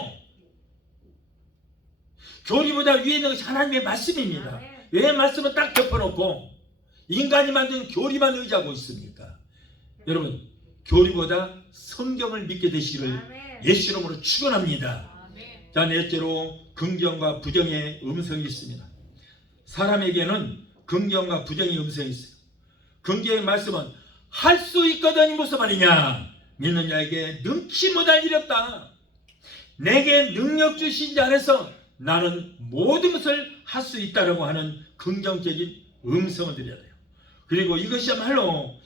교리보다 위에 있는 것이 하나님의 말씀입니다. 왜 말씀을 딱 덮어놓고 인간이 만든 교리만 의지하고 있습니까? 여러분 교리보다 성경을 믿게 되시기를 예수 이름으로 축원합니다. 자, 넷째로 긍정과 부정의 음성이 있습니다. 사람에게는 긍정과 부정의 음성이 있어요. 긍정의 말씀은 할 수 있거든 무슨 말이냐? 믿는 자에게 능치 못할 일이 없다. 내게 능력 주신 자 안에서 나는 모든 것을 할 수 있다라고 하는 긍정적인 음성을 드려야 돼요. 그리고 이것이야말로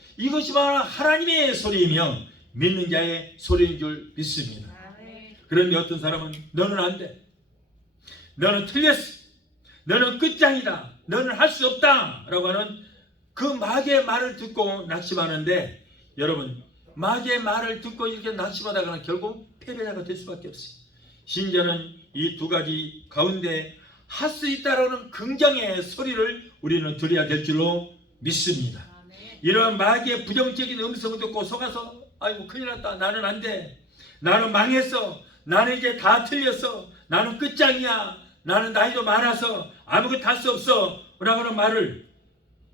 하나님의 소리이며 믿는 자의 소리인 줄 믿습니다. 그런데 어떤 사람은 너는 안 돼. 너는 틀렸어. 너는 끝장이다. 너는 할 수 없다. 라고 하는 그 마귀의 말을 듣고 낙심하는데 여러분 마귀의 말을 듣고 이렇게 낙심하다가는 결국 패배자가 될 수밖에 없어요. 신자는 이 두 가지 가운데 할 수 있다라는 긍정의 소리를 우리는 들어야 될 줄로 믿습니다. 이러한 마귀의 부정적인 음성을 듣고 속아서 아이고 큰일 났다. 나는 안 돼. 나는 망했어. 나는 이제 다 틀렸어. 나는 끝장이야. 나는 나이도 많아서 아무것도 할 수 없어. 라고 하는 말을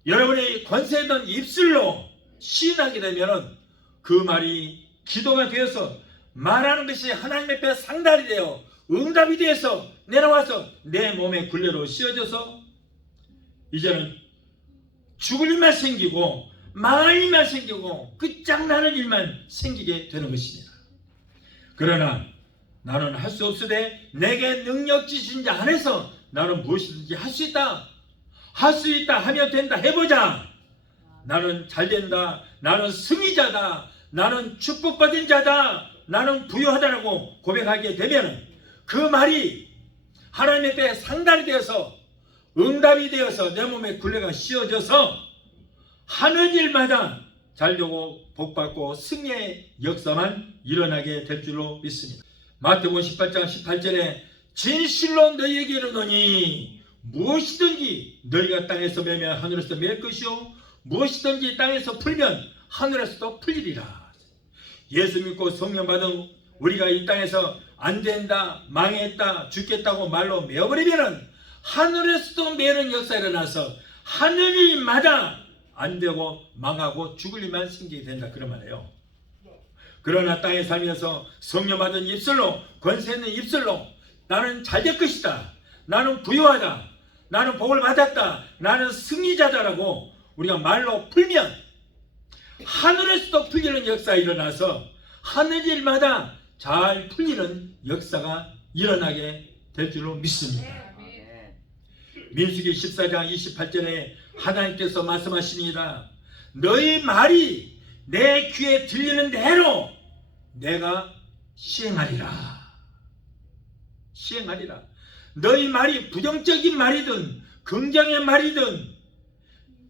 여러분의 권세 있는 입술로 시인하게 되면 그 말이 기도가 되어서 말하는 것이 하나님 앞에 상달이 되어 응답이 되어서 내려와서 내 몸에 굴레로 씌워져서 이제는 죽을 일만 생기고 망할 일만 생기고 끝장나는 일만 생기게 되는 것입니다. 그러나 나는 할 수 없으되 내게 능력 주신 자 안에서 나는 무엇이든지 할 수 있다. 할 수 있다 하면 된다. 해보자. 나는 잘된다. 나는 승리자다. 나는 축복받은 자다. 나는 부유하다라고 고백하게 되면 그 말이 하나님 앞에 상달이 되어서 응답이 되어서 내 몸에 굴레가 씌워져서 하는 일마다 잘되고 복받고 승리의 역사만 일어나게 될 줄로 믿습니다. 마태복음 18장 18절에 진실로 너희에게 이르노니 무엇이든지 너희가 땅에서 매면 하늘에서 맬 것이요 무엇이든지 땅에서 풀면 하늘에서도 풀리리라. 예수 믿고 성령 받은 우리가 이 땅에서 안 된다, 망했다, 죽겠다고 말로 메어버리면은 하늘에서도 매는 역사가 일어나서 하늘 일마다 안 되고 망하고 죽을 일만 생기게 된다. 그런 말이에요. 그러나 땅에 살면서 성령 받은 입술로 권세 있는 입술로 나는 잘 될 것이다. 나는 부유하다. 나는 복을 받았다. 나는 승리자다라고 우리가 말로 풀면 하늘에서도 풀리는 역사가 일어나서 하늘 일마다 잘 풀리는 역사가 일어나게 될 줄로 믿습니다. 민수기 14장 28절에 하나님께서 말씀하십니다. 너희 말이 내 귀에 들리는 대로 내가 시행하리라. 시행하리라. 너희 말이 부정적인 말이든 긍정의 말이든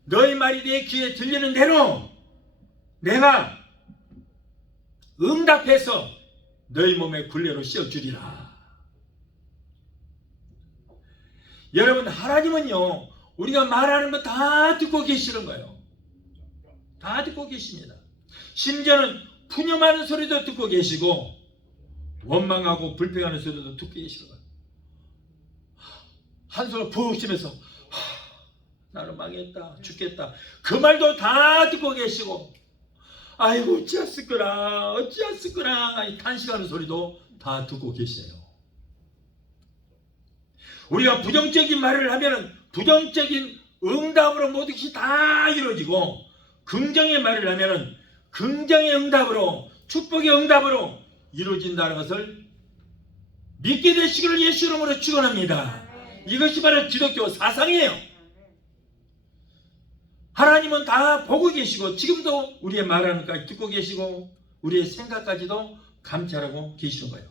너희 말이 내 귀에 들리는 대로 내가 응답해서 너희 몸에 굴레로 씌워주리라. 여러분 하나님은요 우리가 말하는 거 다 듣고 계시는 거예요. 다 듣고 계십니다. 심지어는 푸념하는 소리도 듣고 계시고 원망하고 불평하는 소리도 듣고 계시는 거예요. 한숨을 푹 쉬면서 나는 망했다 죽겠다 그 말도 다 듣고 계시고 아이고 어찌했을거나 탄식하는 소리도 다 듣고 계세요. 우리가 부정적인 말을 하면 부정적인 응답으로 모든 것이 다 이루어지고 긍정의 말을 하면 긍정의 응답으로 축복의 응답으로 이루어진다는 것을 믿게 되시기를 예수 이름으로 축원합니다. 이것이 바로 기독교 사상이에요. 하나님은 다 보고 계시고 지금도 우리의 말하는 것까지 듣고 계시고 우리의 생각까지도 감찰하고 계시는 거예요.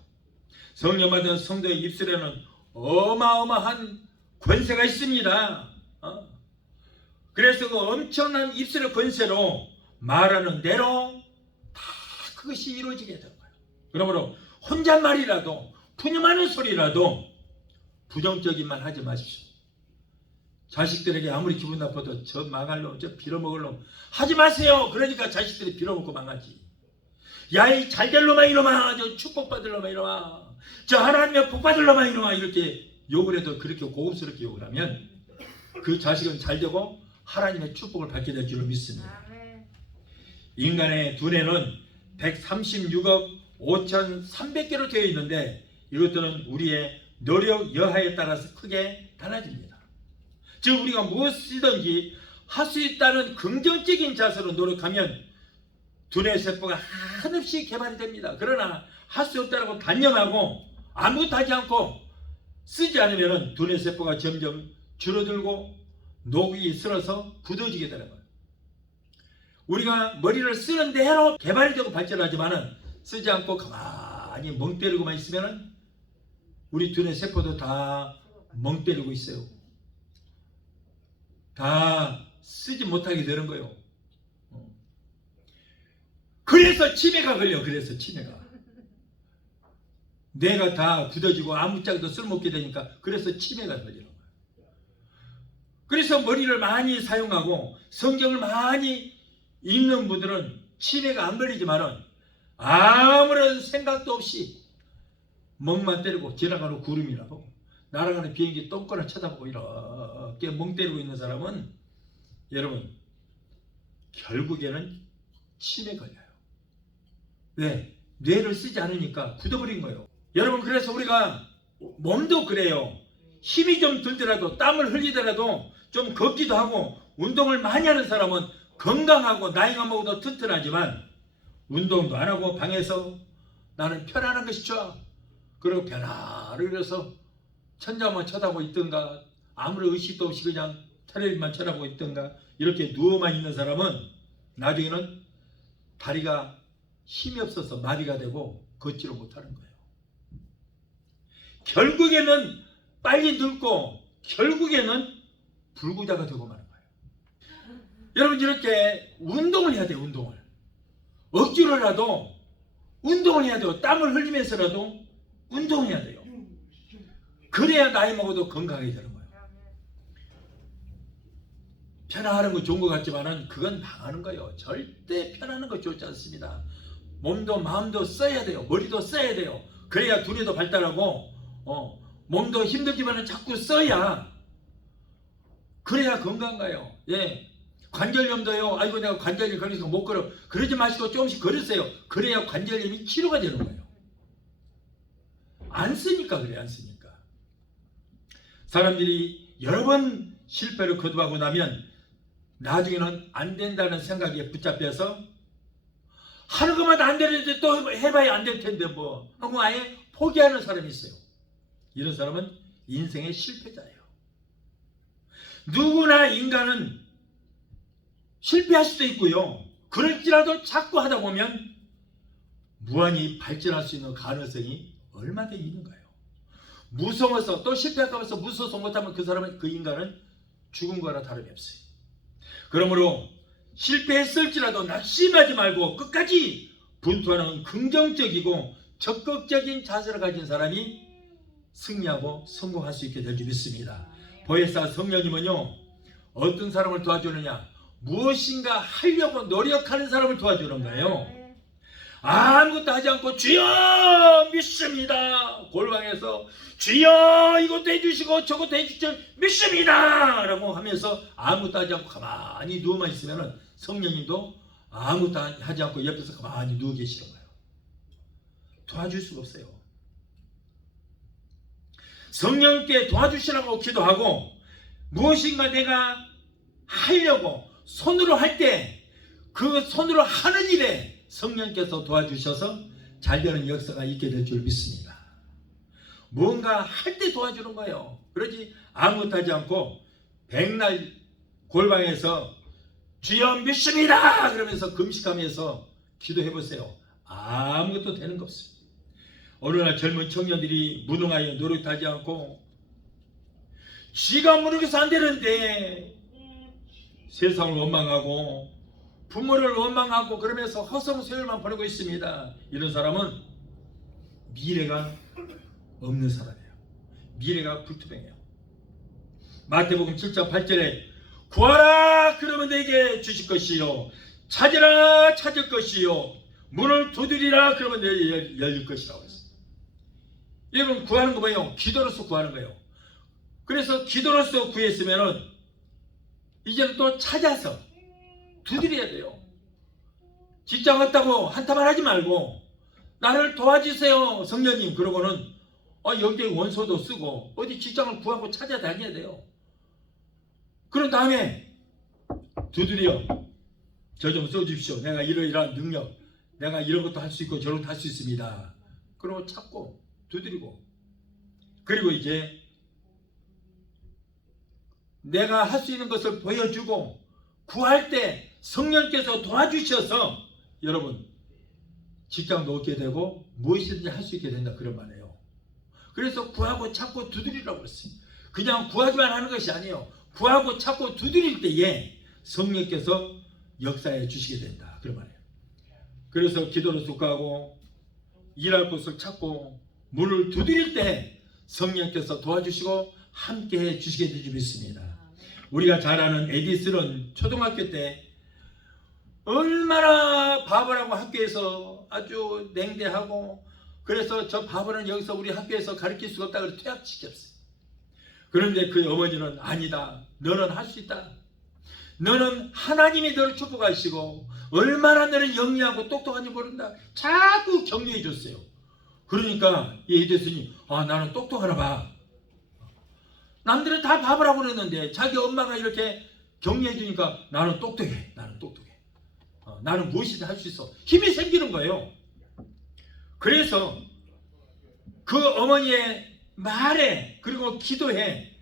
성령 받은 성도의 입술에는 어마어마한 권세가 있습니다. 그래서 그 엄청난 입술의 권세로 말하는 대로 다 그것이 이루어지게 되는 거예요. 그러므로 혼잣말이라도 푸념하는 소리라도 부정적인 말 하지 마십시오. 자식들에게 아무리 기분 나빠도 저 망할 놈, 저 빌어먹을 놈 하지 마세요. 그러니까 자식들이 빌어먹고 망하지. 야, 이 잘될 놈아 이놈아, 저 축복받을 놈아 이놈아, 저 하나님의 복받을 놈아 이놈아, 이렇게 욕을 해도 그렇게 고급스럽게 욕을 하면 그 자식은 잘되고 하나님의 축복을 받게 될 줄을 믿습니다. 인간의 두뇌는 136억 5,300개로 되어 있는데 이것들은 우리의 노력 여하에 따라서 크게 달라집니다. 즉 우리가 무엇이든지 할 수 있다는 긍정적인 자세로 노력하면 두뇌 세포가 한없이 개발이 됩니다. 그러나 할 수 없다고 단념하고 아무것도 하지 않고 쓰지 않으면 두뇌 세포가 점점 줄어들고 녹이 슬어서 굳어지게 되는 거예요. 우리가 머리를 쓰는 대로 개발이 되고 발전하지만 쓰지 않고 가만히 멍 때리고만 있으면 우리 두뇌 세포도 다 멍 때리고 있어요. 다 쓰지 못하게 되는 거예요. 그래서 치매가 걸려. 그래서 치매가 뇌가 다 굳어지고 아무짝도 쓸모없게 되니까 그래서 치매가 걸리는 거예요. 그래서 머리를 많이 사용하고 성경을 많이 읽는 분들은 치매가 안 걸리지만은 아무런 생각도 없이 멍만 때리고 지나가는 구름이라고 날아가는 비행기 똥꼬나 쳐다보고 이렇게 멍 때리고 있는 사람은 여러분 결국에는 치매 걸려요. 왜? 뇌를 쓰지 않으니까 굳어버린 거예요. 여러분 그래서 우리가 몸도 그래요. 힘이 좀 들더라도 땀을 흘리더라도 좀 걷기도 하고 운동을 많이 하는 사람은 건강하고 나이가 먹어도 튼튼하지만 운동도 안 하고 방에서 나는 편안한 것이 좋아. 그리고 편안하게 그래서 천장만 쳐다보고 있든가 아무런 의식도 없이 그냥 텔레비만 쳐다보고 있든가 이렇게 누워만 있는 사람은 나중에는 다리가 힘이 없어서 마비가 되고 걷지를 못하는 거예요. 결국에는 빨리 늙고 결국에는 불구자가 되고 마는 거예요. 여러분 이렇게 운동을 해야 돼요. 운동을 억지로라도 운동을 해야 돼요. 땀을 흘리면서라도 운동해야 돼요. 그래야 나이 먹어도 건강하게 되는 거예요. 편안한 거 좋은 것 같지만은 그건 망하는 거예요. 절대 편안한 거 좋지 않습니다. 몸도 마음도 써야 돼요. 머리도 써야 돼요. 그래야 두뇌도 발달하고 몸도 힘들지만은 자꾸 써야 그래야 건강가요. 예. 관절염도요. 아이고 내가 관절염 걸려서 못 걸어. 그러지 마시고 조금씩 걸으세요. 그래야 관절염이 치료가 되는 거예요. 안 쓰니까 그래. 안 쓰니까. 사람들이 여러 번 실패를 거듭하고 나면 나중에는 안 된다는 생각에 붙잡혀서 하는 것마다 안 되는데 또 해봐야 안 될 텐데 뭐 하고 아예 포기하는 사람이 있어요. 이런 사람은 인생의 실패자예요. 누구나 인간은 실패할 수도 있고요. 그럴지라도 자꾸 하다 보면 무한히 발전할 수 있는 가능성이 얼마든지 있는 거예요. 무서워서 또 실패할까 봐서 무서워서 못하면 그 사람은 그 인간은 죽은 거나 다름이 없어요. 그러므로 실패했을지라도 낙심하지 말고 끝까지 분투하는 긍정적이고 적극적인 자세를 가진 사람이 승리하고 성공할 수 있게 될 줄 믿습니다. 보혜사 성령님은요 어떤 사람을 도와주느냐 무엇인가 하려고 노력하는 사람을 도와주는 거예요. 아무것도 하지 않고 주여 믿습니다 골방에서 주여 이것도 해주시고 저것도 해주시고 믿습니다 라고 하면서 아무것도 하지 않고 가만히 누워만 있으면 성령님도 아무것도 하지 않고 옆에서 가만히 누워 계시는 거예요. 도와줄 수가 없어요. 성령께 도와주시라고 기도하고 무엇인가 내가 하려고 손으로 할 때 그 손으로 하는 일에 성령께서 도와주셔서 잘 되는 역사가 있게 될 줄 믿습니다. 뭔가 할 때 도와주는 거예요. 그러지 아무것도 하지 않고 백날 골방에서 주여 믿습니다 그러면서 금식하면서 기도해 보세요. 아무것도 되는 거 없어요. 오늘날 젊은 청년들이 무능하여 노력하지 않고 지가 무능해서 안 되는데 세상을 원망하고 부모를 원망하고 그러면서 허송세월만 보내고 있습니다. 이런 사람은 미래가 없는 사람이에요. 미래가 불투명해요. 마태복음 7장 8절에 구하라 그러면 내게 주실 것이요 찾으라 찾을 것이요 문을 두드리라 그러면 내게 열릴 것이라고 했어요. 여러분 구하는 거 뭐예요? 기도로서 구하는 거예요. 그래서 기도로서 구했으면은 이제는 또 찾아서 두드려야 돼요. 직장 없다고 한타만 하지 말고 나를 도와주세요 성령님 그러고는 여기에 원서도 쓰고 어디 직장을 구하고 찾아다녀야 돼요. 그런 다음에 두드려 저 좀 써주십시오. 내가 이러이러한 능력 내가 이런 것도 할 수 있고 저런 것도 할 수 있습니다. 그러고 찾고 두드리고 그리고 이제 내가 할 수 있는 것을 보여주고 구할 때 성령께서 도와주셔서 여러분 직장도 얻게 되고 무엇이든지 할 수 있게 된다 그런 말이에요. 그래서 구하고 찾고 두드리라고 했어요. 그냥 구하기만 하는 것이 아니에요. 구하고 찾고 두드릴 때에 성령께서 역사해 주시게 된다 그런 말이에요. 그래서 기도를 쏟아하고 일할 곳을 찾고 문을 두드릴 때 성령께서 도와주시고 함께해 주시게 되지 믿습니다. 우리가 잘 아는 에디슨은 초등학교 때 얼마나 바보라고 학교에서 아주 냉대하고 그래서 저 바보는 여기서 우리 학교에서 가르칠 수가 없다 그래서 퇴학시켰어요. 그런데 그 어머니는 아니다. 너는 할 수 있다. 너는 하나님이 너를 축복하시고 얼마나 너는 영리하고 똑똑한지 모른다. 자꾸 격려해 줬어요. 그러니까 이 에디슨이 나는 똑똑하나 봐. 남들은 다 바보라고 그랬는데 자기 엄마가 이렇게 격려해 주니까 나는 똑똑해. 나는 똑똑해. 나는 무엇이든 할 수 있어. 힘이 생기는 거예요. 그래서 그 어머니의 말에 그리고 기도에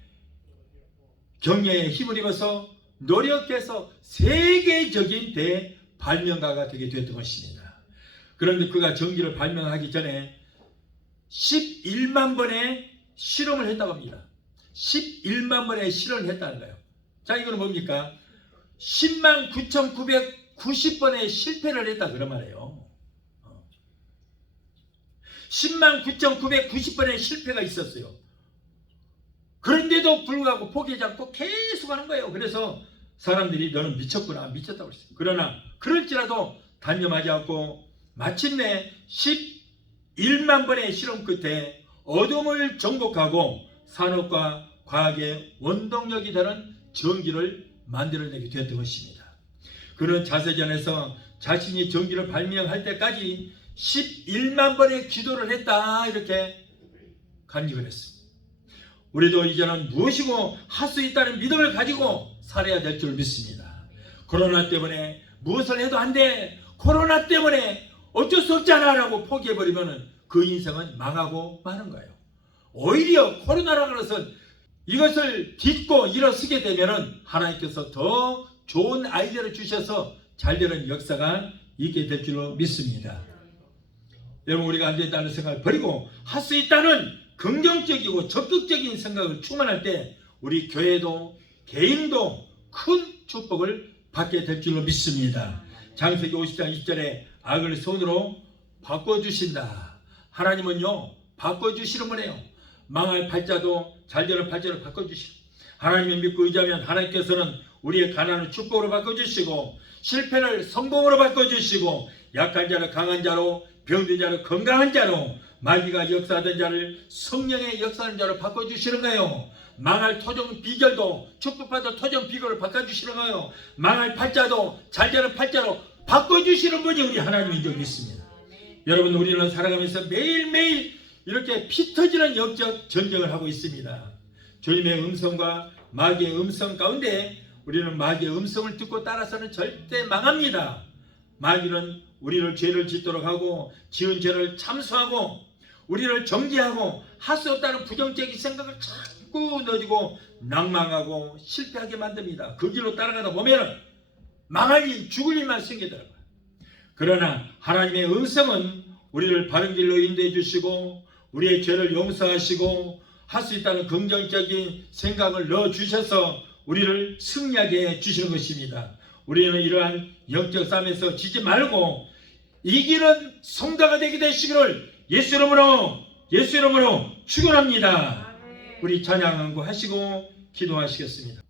격려에 힘을 입어서 노력해서 세계적인 대발명가가 되게 됐던 것입니다. 그런데 그가 전기를 발명하기 전에 11만 번의 실험을 했다고 합니다. 11만 번의 실험을 했다는 거예요. 자, 이거는 뭡니까? 10만 9,990번의 실패를 했다 그런 말이에요. 10만 9,990번의 실패가 있었어요. 그런데도 불구하고 포기하지 않고 계속 하는 거예요. 그래서 사람들이 너는 미쳤구나 미쳤다고 그랬어요. 그러나 그럴지라도 단념하지 않고 마침내 11만 번의 실험 끝에 어둠을 정복하고 산업과 과학의 원동력이 되는 전기를 만들어내게 되었던 것입니다. 그는 자서전에서 자신이 전기를 발명할 때까지 11만 번의 기도를 했다 이렇게 간직을 했습니다. 우리도 이제는 무엇이고 할 수 있다는 믿음을 가지고 살아야 될 줄 믿습니다. 코로나 때문에 무엇을 해도 안 돼. 코로나 때문에 어쩔 수 없잖아 라고 포기해버리면 그 인생은 망하고 마는 거예요. 오히려 코로나라는 것은 이것을 딛고 일어서게 되면 하나님께서 더 좋은 아이디어를 주셔서 잘되는 역사가 있게 될 줄로 믿습니다. 여러분 우리가 안 된다는 생각을 버리고 할 수 있다는 긍정적이고 적극적인 생각을 충만할 때 우리 교회도 개인도 큰 축복을 받게 될 줄로 믿습니다. 창세기 50장 20절에 악을 선으로 바꿔주신다. 하나님은요 바꿔주시는 분이에요. 망할 팔자도 잘되는 팔자로 바꿔주시고 하나님을 믿고 의지하면 하나님께서는 우리의 가난을 축복으로 바꿔주시고 실패를 성공으로 바꿔주시고 약한 자를 강한 자로 병든 자를 건강한 자로 마귀가 역사하던 자를 성령의 역사하는 자로 바꿔주시는 거예요. 망할 토종 비결도 축복받을 토종 비결을 바꿔주시는 거예요. 망할 팔자도 잘되는 팔자로 바꿔주시는 분이 우리 하나님인 줄 믿습니다. 여러분 우리는 살아가면서 매일매일 이렇게 피 터지는 영적 전쟁을 하고 있습니다. 주님의 음성과 마귀의 음성 가운데 우리는 마귀의 음성을 듣고 따라서는 절대 망합니다. 마귀는 우리를 죄를 짓도록 하고 지은 죄를 참수하고 우리를 정죄하고 할 수 없다는 부정적인 생각을 자꾸 넣어주고 낭망하고 실패하게 만듭니다. 그 길로 따라가다 보면 망할 일, 죽을 일만 생기더라고요. 그러나 하나님의 음성은 우리를 바른 길로 인도해 주시고 우리의 죄를 용서하시고 할 수 있다는 긍정적인 생각을 넣어주셔서 우리를 승리하게 해주시는 것입니다. 우리는 이러한 영적 싸움에서 지지 말고 이기는 성도가 되게 되시기를 예수 이름으로 축원합니다. 우리 찬양하고 하시고 기도하시겠습니다.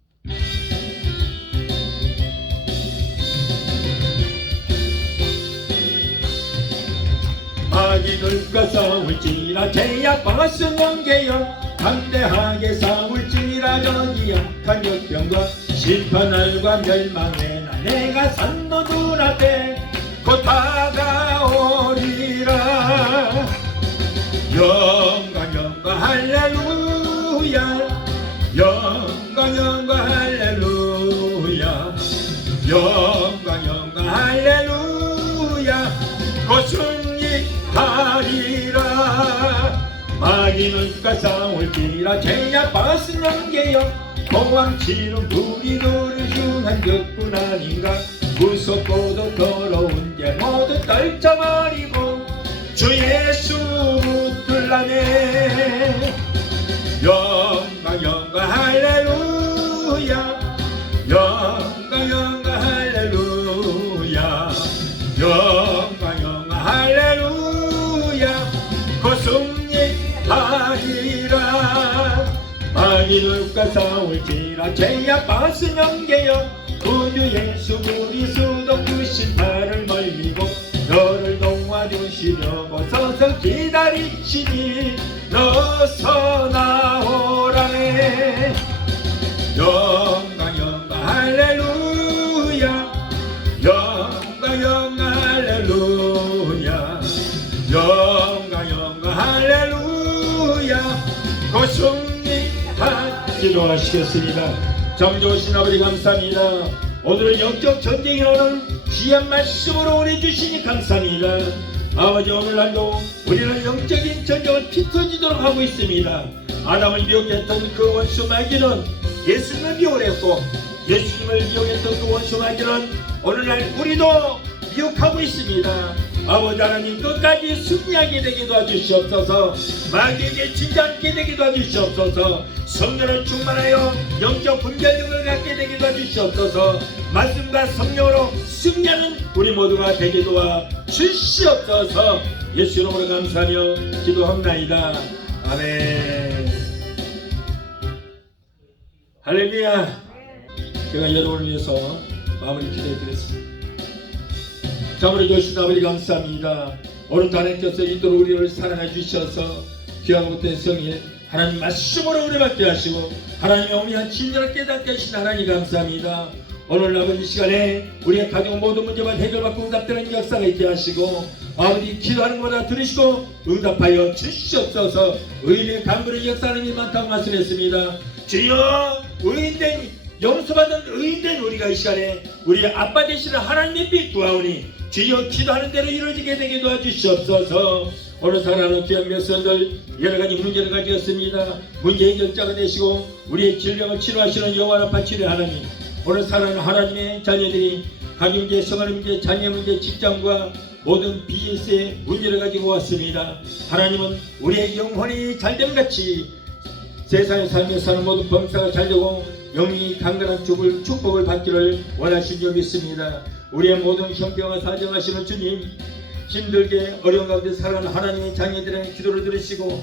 마귀들과 싸울지라 제약받은 영계여 담대하게 싸울지라 저기 약한 역병과 심판날과 멸망에 나 내가 산도 눈앞에 곧 다가오리라. 영광 할렐루야 영광 할렐루야 영광 할렐루야 곧 승리하리라. 마귀는과 싸울지라 제약받은 영계여 도망치는 무리들을 흉한 것뿐 아닌가. 무섭고도 더러운 게 모두 떨쳐버리고 주 예수 붙들라네. 영광 할렐루야 영광 할렐루야 영광 할렐루야 곧 승리하리라. 마귀들과 싸울지라 제약받은 영계여 구주 예수 그리스도 그 심판을 멀리고 너를 도와주시려고 서서 기다리시니 너서 나오라네. 영광 할렐루야 영광 할렐루야 영광 할렐루야 곧 승리하. 기도하시겠습니다. 참 좋으신 아버지 감사합니다. 오늘은 영적 전쟁이라는 귀한 말씀으로 우리 주시니 감사합니다. 아버지 오늘날도 우리는 영적인 전쟁을 피터지도록 하고 있습니다. 아담을 미혹했던 그 원수 마귀는 예수님을 미혹했고 예수님을 미혹했던 그 원수 마귀는 오늘날 우리도 미혹하고 있습니다. 아버지 하나님 끝까지 승리하게 되게 도와주시옵소서. 마귀에게 지지 않게 되게 도와주시옵소서. 성령을 충만하여 영적 분별력을 갖게 되게 도와주시옵소서. 말씀과 성령으로 승리하는 우리 모두가 되게 도와주시옵소서. 예수 이름으로 감사하며 기도합나이다. 아멘. 할렐루야. 제가 여러분을 위해서 마무리 기도해드렸습니다. 참으로 좋으신 아버지 감사합니다. 오늘 하나님께서 이토록 우리를 사랑해 주셔서 귀하고 못된 성인 하나님 말씀으로 우리 받게 하시고 하나님의 오미한 진리를 깨닫게 하신 하나님 감사합니다. 오늘 남은 이 시간에 우리의 가정 모든 문제만 해결받고 응답되는 역사가 있게 하시고 아버지 기도하는 것보다 들으시고 응답하여 주시옵소서. 의인의 강구는 역사하는 일 많다고 말씀했습니다. 주여 의인된 용서받은 의인된 우리가 이 시간에 우리의 아빠 되시는 하나님의 빛 구하오니 주여 기도하는 대로 이루어지게 되게 도와주시옵소서. 오늘 사랑하는 귀한 백성들 여러가지 문제를 가지었습니다. 문제 해결자가 되시고 우리의 질병을 치료하시는 영원한 파치의 하나님, 오늘 사랑하는 하나님의 자녀들이 가정 문제, 생활 문제, 자녀 문제, 직장과 모든 비즈니스의 문제를 가지고 왔습니다. 하나님은 우리의 영혼이 잘됨 같이 세상의 삶에 사는 모든 범사가 잘되고 영이 강건한 축복을 받기를 원하신 줄 믿습니다. 우리의 모든 형편과 사정하시는 주님, 힘들게 어려운 가운데 살아가는 하나님의 자녀들의 기도를 들으시고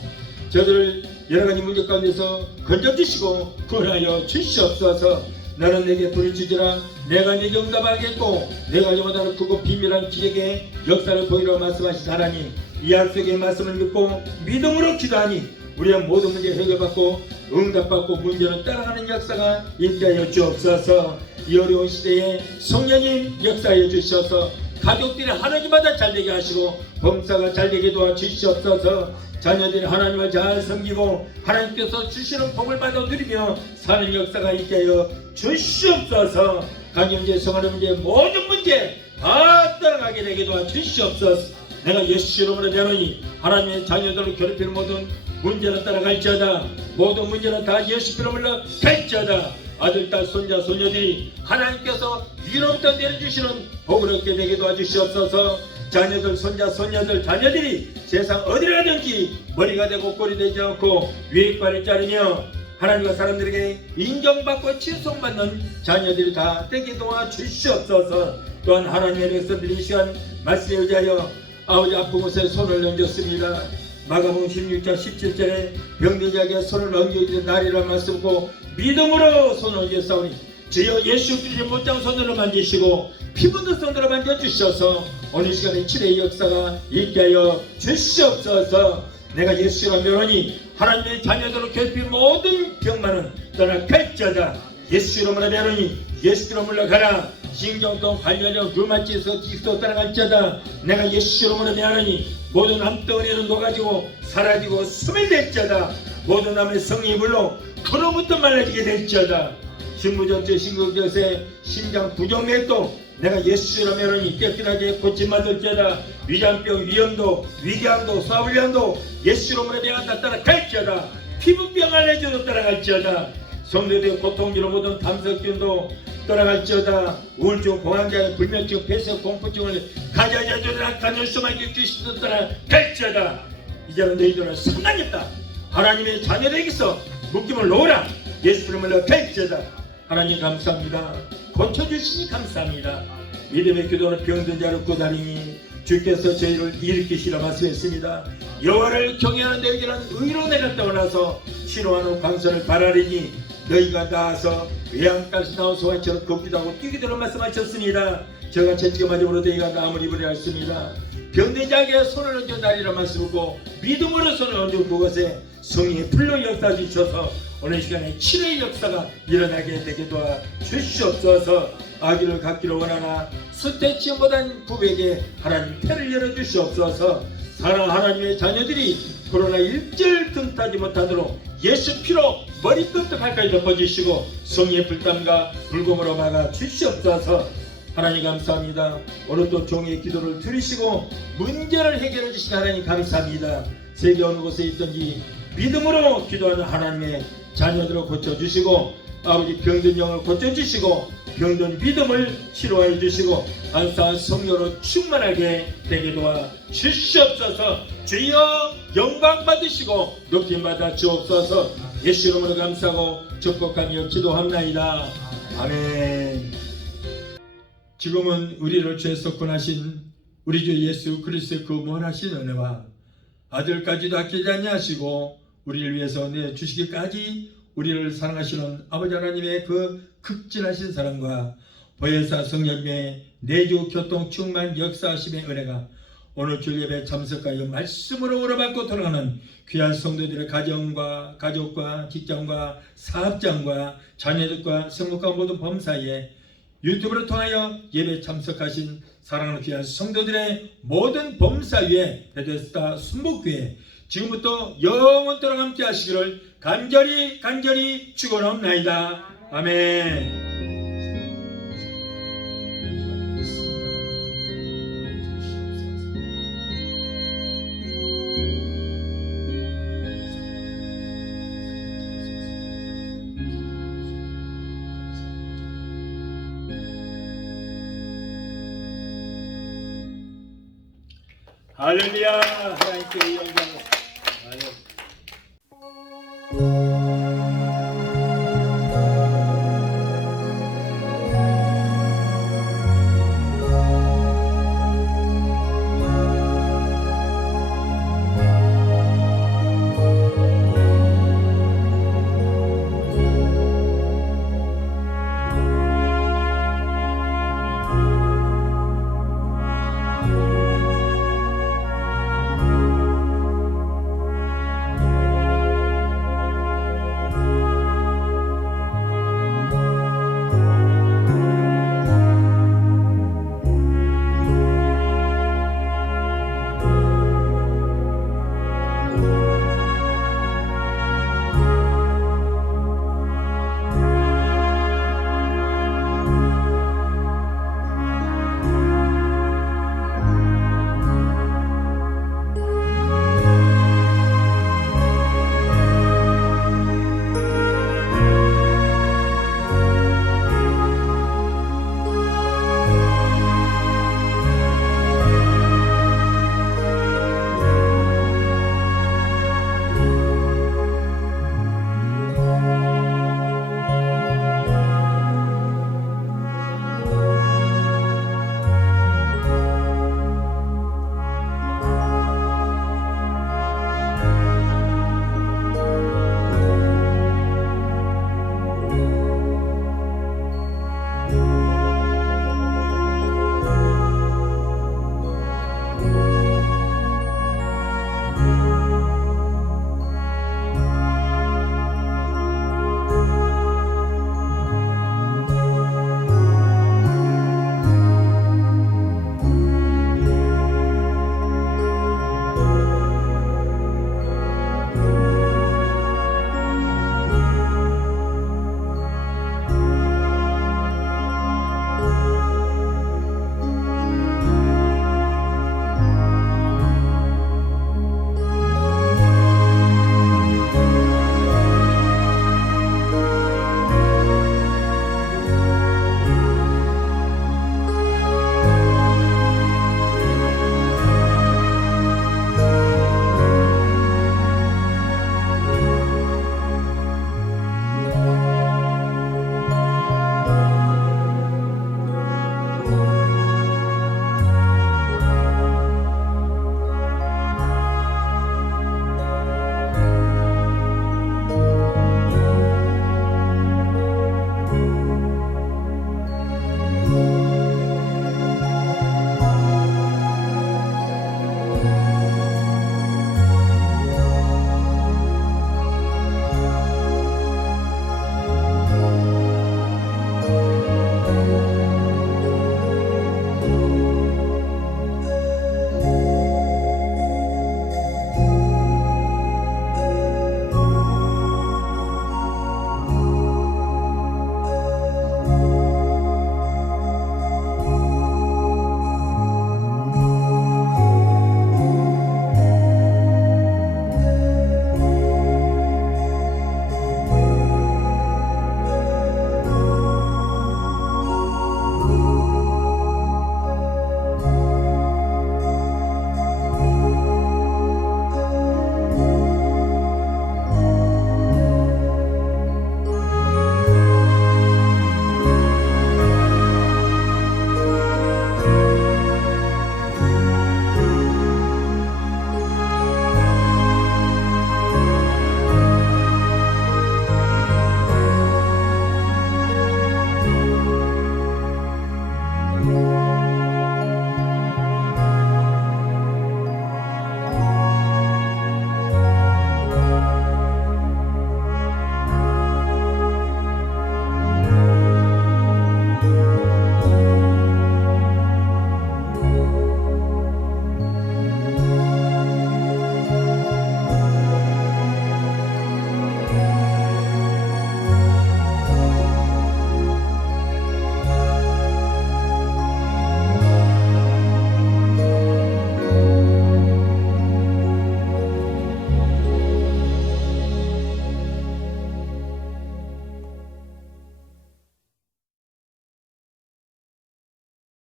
저들을 여러가지 문제 가운데서 건져주시고 구원하여 주시옵소서. 나는 내게 부르짖으라 내가 네게 응답하겠고 내가 영원한 크고 비밀한 기적의 역사를 보이라고 말씀하신 하나님, 이 약속의 말씀을 믿고 믿음으로 기도하니 우리의 모든 문제 해결받고 응답받고 문제는 따라가는 역사가 있게 하여 주옵소서. 이 어려운 시대에 성령님 역사하여 주셔서 가족들이 하나님마다 잘되게 하시고 범사가 잘되게 도와주시옵소서. 자녀들이 하나님을 잘 섬기고 하나님께서 주시는 복을 받아 누리며 사는 역사가 있게 하여 주시옵소서. 가정문제, 생활의 문제, 모든 문제 다 따라가게 되게 도와주시옵소서. 내가 예수 이름으로 내노니 하나님의 자녀들을 괴롭히는 모든 문제는 따라갈지어다. 모든 문제는 다 예수 피로 물러 갈지어다. 아들, 딸, 손자, 소녀들이 하나님께서 위로부터 내려주시는 복을 얻게 되게 도와주시옵소서. 자녀들, 손자, 손녀들, 자녀들이 세상 어디를 가든지 머리가 되고 꼴이 되지 않고 위액발을 자르며 하나님과 사람들에게 인정받고 칭송받는 자녀들이 다 되게 도와주시옵소서. 또한 하나님의 백성들이 이 시간 말씀에 의지하여 아버지 아픈 곳에 손을 얹었습니다. 마가복음 16장 17절에 병든 자에게 손을 얹어주는 날이라 말씀하고 믿음으로 손을 얹었사오니 주여 예수 그리스도의 못장 손으로 만지시고 피부는 손으로 만져주셔서 오늘 시간에 치료의 역사가 있게 하여 주시옵소서. 내가 예수가 명하니 하나님의 자녀들을 괴롭힌 모든 병만은 떠나갈지어다. 예수 이름으로 명하니 예수 이름으로 물러가라. 신경통, 관련형, 류마티스, 기스도 따라갈지어다. 내가 예수 이름으로 명하니 모든 암덩어리는 녹아지고 사라지고 소멸될지어다. 모든 남의 성이 물로 그로부터 말라지게 될지어다. 신부전증, 신경증세, 심장 부정맥도 내가 예수 이름으로 명하니 깨끗하게 고침받을지어다. 위장병, 위염도, 위궤양도, 소화불량도 예수 이름으로 명한다. 따라갈지어다. 피부병 알레르기도 따라갈지어다. 성도들의 고통으로 모든 담석균도 떠나갈지어다. 우울증, 공황장애, 불면증, 폐쇄, 공포증을 가져야자들은 악한 열수만 주시도 떠나갈지어다. 이제는 너희들은 상당했다. 하나님의 자녀들에게서 묶임을 놓으라. 예수 이름으로 갈지어다. 하나님 감사합니다. 고쳐주시니 감사합니다. 믿음의 기도는 병든 자를 고다리니 주께서 저희를 일으키시라 말씀했습니다. 여호와를 경외하는 너희들은 의로 내가 떠나서 치료하는 광선을 바라리니 너희가 나아서 외양간에서 나온 소관처럼 걷기도 하고 뛰기도 하는 말씀하셨습니다. 저가 채찍에 맞음으로 너희가 나음을 입으려 했습니다. 병든 자에게 손을 얹어 나리라 말씀하고 믿음으로 손을 얹어 그것에 성령의 불로 역사 주셔서 오늘 시간에 치료의 역사가 일어나게 되게 도와 주시옵소서. 아기를 갖기를 원하나 수태치 못한 부부에게 하나님 태를 열어주시옵소서. 사랑 하나님의 자녀들이 코로나 일절 틈타지 못하도록 예수 피로 머리끝부터 발까지 덮어주시고 성령의 불땀과 불곰으로 막아 주시옵소서. 하나님 감사합니다. 오늘 또 종의 기도를 들으시고 문제를 해결해 주신 하나님 감사합니다. 세계 어느 곳에 있든지 믿음으로 기도하는 하나님의 자녀들을 고쳐주시고 아버지 병든 영을 고쳐주시고 병든 믿음을 치료하여 주시고 안사한 성령으로 충만하게 되게 도와 주시옵소서. 주여 영광 받으시고 높임 받아 주옵소서. 예수 이름으로 감사하고 축복하며 기도합나이다. 아멘. 지금은 우리를 죄에서 구원하신 우리 주 예수 그리스도의 그 무한하신 은혜와 아들까지도 아끼지 아니하시고 우리를 위해서 내주시기까지 우리를 사랑하시는 아버지 하나님의 그 극진하신 사랑과 보혜사 성령님의 내주 교통 충만 역사하심의 은혜가 오늘 주일 예배 참석하여 말씀으로 우러받고 돌아가는 귀한 성도들의 가정과 가족과 직장과 사업장과 자녀들과 성목과 모든 범사에 유튜브를 통하여 예배 참석하신 사랑하는 귀한 성도들의 모든 범사 위에 베데스다 순복교회 지금부터 영원토록 함께 하시기를 간절히 축원하옵나이다. 아멘. 할렐루야. 하나님께 영광